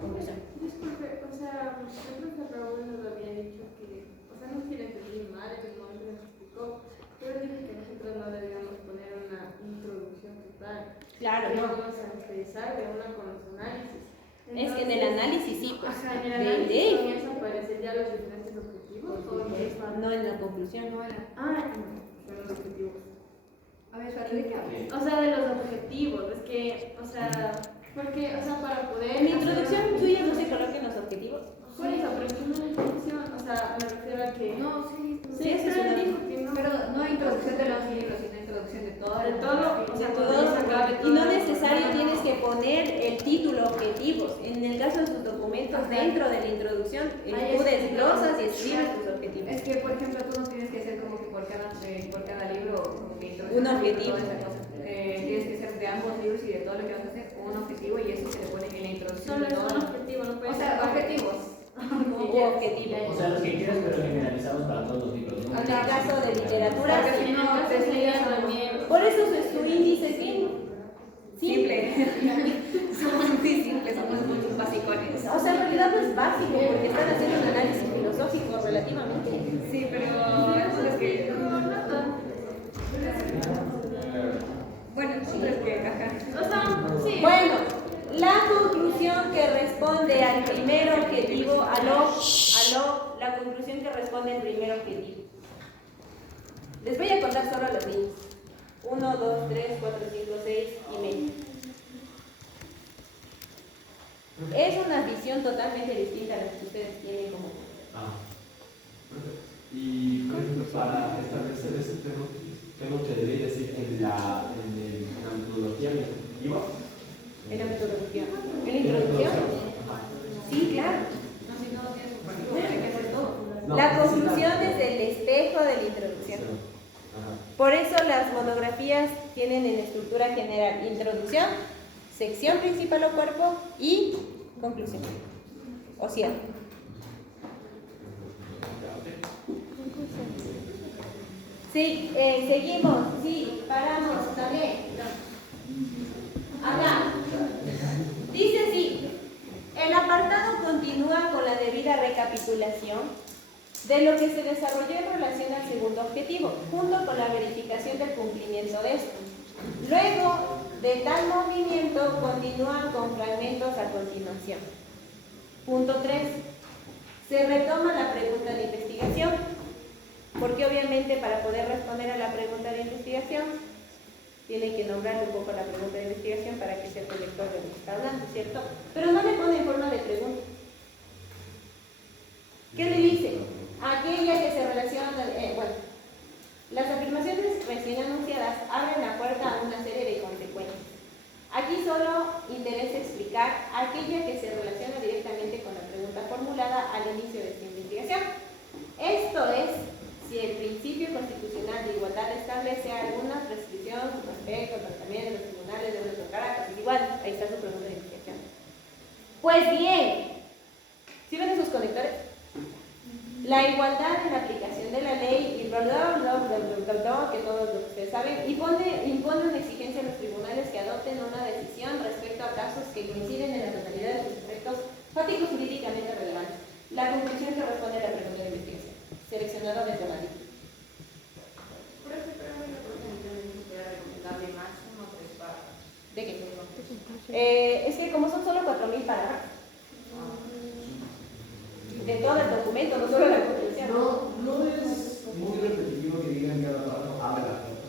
Conclusión. Disculpe, o sea, el profesor Raúl nos había dicho que, o sea, no sé si le entendí mal en el momento que nos explicó, pero dijo que nosotros no debíamos poner una introducción total. Claro, que no. vamos a empezar de una con los análisis. Entonces, es que en el análisis sí, pues. Ajá, en el análisis comienzan a aparecer ya los diferentes objetivos. No en la conclusión. No era. Son los objetivos. A ver, ¿de qué hablas? O sea, de los objetivos, es que, o sea, porque, o sea, para poder... En la introducción tuya no se coloquen los objetivos. Por eso, pero es una introducción, o sea, me refiero a que... No, sí. Sí, eso es pero una- dijo que no. Pero no introducción de los libros, sino introducción de todo. De todo, o sea, Todos, todo se acabe, y no todo. necesario tienes que poner el título objetivos. En el caso de tus documentos, dentro de la introducción, tú desglosas y escribes tus objetivos. Es que, por ejemplo, tú no tienes que hacer como que por cada libro como que introducción Un objetivo. toda esa cosa. Tienes que hacer de ambos libros y de todo lo que vas a hacer un objetivo y eso se le pone en la introducción. Solo de es todo. un objetivo, no puede O sea, ser objetivos. Objetivo. O sea, los que quieras, pero generalizamos para todos los libros, ¿no? En el caso de literatura, Porque si no, te sería también. por eso su índice es bien simple. Somos muy simples, somos muchos basicones. O sea, en realidad no es básico porque están haciendo un análisis filosófico relativamente. Sí, pero eso es que... Bueno, eso es que... Ajá. O sea, sí. Bueno, la conclusión que responde al primer objetivo, la conclusión que responde al primer objetivo. Les voy a contar solo a los niños. 1, 2, 3, 4, 5, 6 y medio. Es una visión totalmente distinta a la que ustedes tienen como... Y por ejemplo, para establecer ese tengo que decir en el introducción. Ajá. Por eso las monografías tienen en estructura general introducción, sección principal o cuerpo y conclusión o cierre. Sí, seguimos, sí, paramos, también. Acá. Dice así, el apartado continúa con la debida recapitulación de lo que se desarrolló en relación al segundo objetivo, junto con la verificación del cumplimiento de esto. Luego de tal movimiento, continúan con fragmentos a continuación. Punto 3. Se retoma la pregunta de investigación, porque obviamente para poder responder a la pregunta de investigación, tienen que nombrar un poco la pregunta de investigación para que sea el lector de lo que está hablando, ¿cierto? Pero no le pone en forma de pregunta. ¿Qué le dice? Aquella que se relaciona, bueno, las afirmaciones recién anunciadas abren la puerta a una serie de consecuencias. Aquí solo interesa explicar aquella que se relaciona directamente con la pregunta formulada al inicio de esta investigación. Esto es, si el principio constitucional de igualdad establece alguna restricción respecto al tratamiento de los tribunales de los caracas, es igual, ahí está su pregunta de investigación. Pues bien, ¿sí ven esos conectores? La igualdad en la aplicación de la ley y que todos lo que ustedes saben, impone una exigencia a los tribunales que adopten una decisión respecto a casos que coinciden en la totalidad de sus aspectos fácticos jurídicamente relevantes. La conclusión que responde a la pregunta de investigación, seleccionado desde la ley. ¿De qué? Es que como son solo 4.000 parágrafos. De todo el documento, no solo la conclusión. No es muy repetitivo que digan que cada párrafo abre la puerta.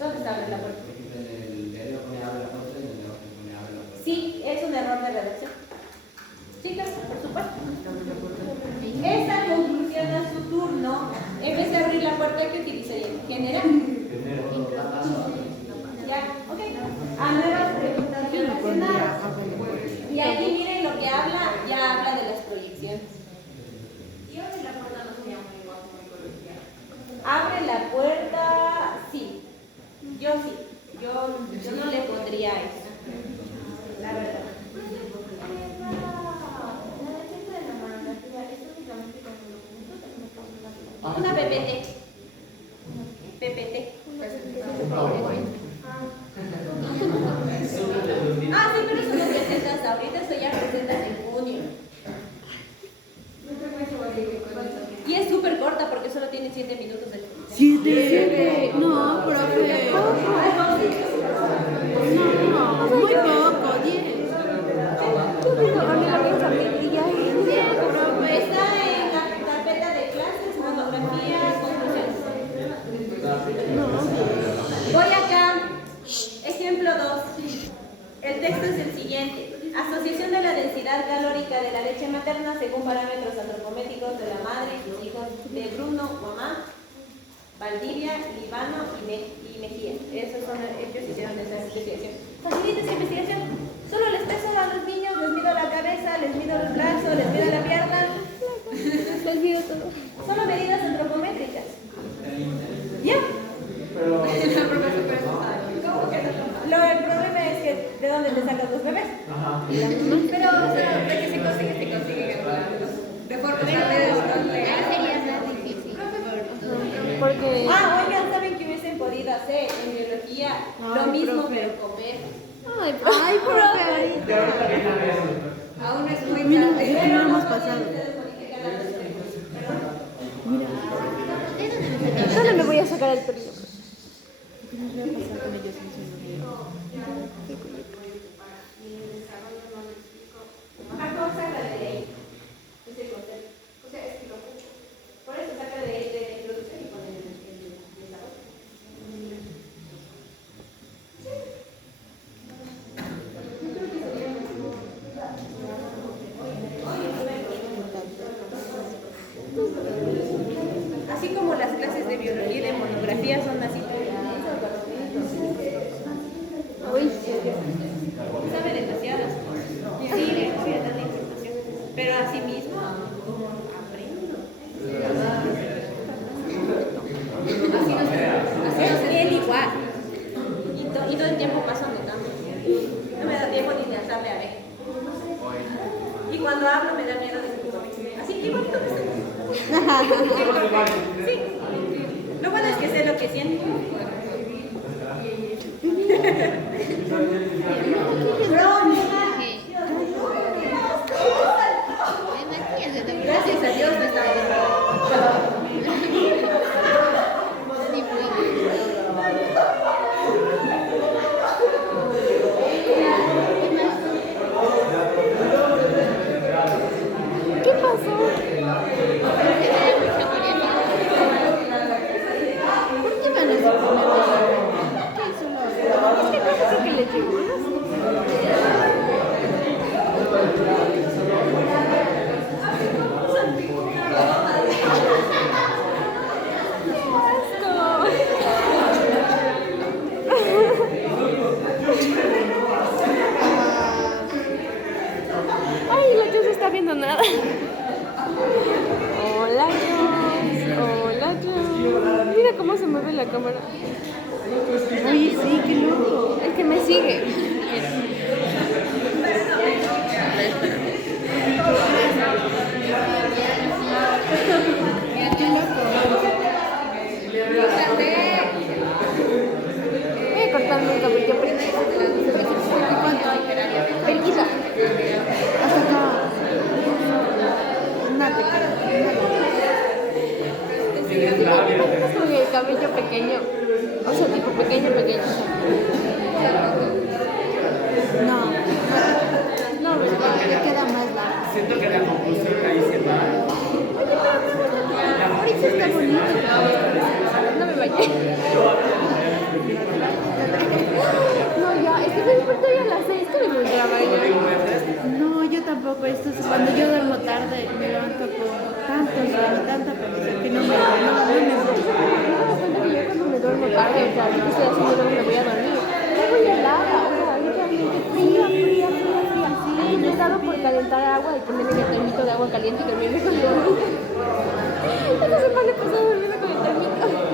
¿Dónde está abre la puerta? Por ejemplo, en el diario pone abre la puerta y en el diario pone abre la puerta. Sí, es un error de redacción. Sí, claro, por supuesto. Esta conclusión a su turno, en vez de abrir la puerta, ¿qué utilizaría? ¿General? Ya, ok. A nuevas preguntas relacionadas. Y aquí miren lo que habla, ya habla de las proyecciones. Abre la puerta, sí. Yo sí. Yo no le pondría eso. La verdad. Una PPT. PPT. Ah, sí, pero eso no presentas ahorita, eso ya presentas en junio. Y es súper corta porque solo tiene 7 minutos de... 7. No, profe. No, muy poco, 10. Está en la carpeta de clases, monografías, conclusiones. Voy acá. Ejemplo 2. El texto es el siguiente. Asociación de la densidad calórica de la leche materna según parámetros antropométricos de la madre y sus hijos de Bruno, Guamán, Valdivia, Líbano y Mejía. Esos son ellos hicieron esa investigación. Facilita esa investigación. Solo les peso a los niños, les mido la cabeza, les mido los brazos, les mido la pierna. Les mido todo. Solo medidas antropométricas. ¿Ya? Pero... El problema es que ¿de dónde te sacas los bebés? Ajá. Pero, o sea, ¿de qué se consiguen de forma legal. Sería más difícil. Porque... Oigan, ¿saben que hubiesen podido hacer en biología lo mismo pero con perros? Ay, profe. Ya ahorita viene a ver. Aún es muy tarde. Pero no hemos no pasado. Solo me voy a sacar el periodo. Jacob saca de ahí ese concepto. O sea, es que lo ocupo. Por eso saca de la introducción y pone el desarrollo. Así como las clases de biología y de monografía son así. Sabe demasiadas cosas. Sí, le da tanta información. Pero así mismo, aprendo. que siento. Gracias a Dios me estaba ¿Qué pasó? ¿Por qué van a hacer ¿qué hizo la otra? Es que no sé qué le llegó. Ay, la Joss está viendo nada. Hola, Joss. Hola, Joss. Mira cómo se mueve la cámara. Ay, sí, qué loco. El que me sigue. Qué loco. Voy a cortarme el cabello primero. Belguita. Hasta acá. Una pequeña. Con el cabello pequeño. O sea, tipo pequeño. No, ¿verdad? Le queda más largo. Siento que la conclusión la hice mal. Ahorita está bonito. No me bañé. No, ya, es que me desperté ya a las 6, que me grababa ya. No, yo tampoco. Esto es cuando yo duermo tarde, me levanto con tanta pereza que no me cuenta que yo cuando me duermo tarde, o sea, yo estoy haciendo lo que voy a dormir. Me voy helada, o sea, literalmente fría. Sí, no he estado por calentar agua y ponerme en el termito de agua caliente y dormirme con el termito. Esta semana he pasado durmiendo con el termito.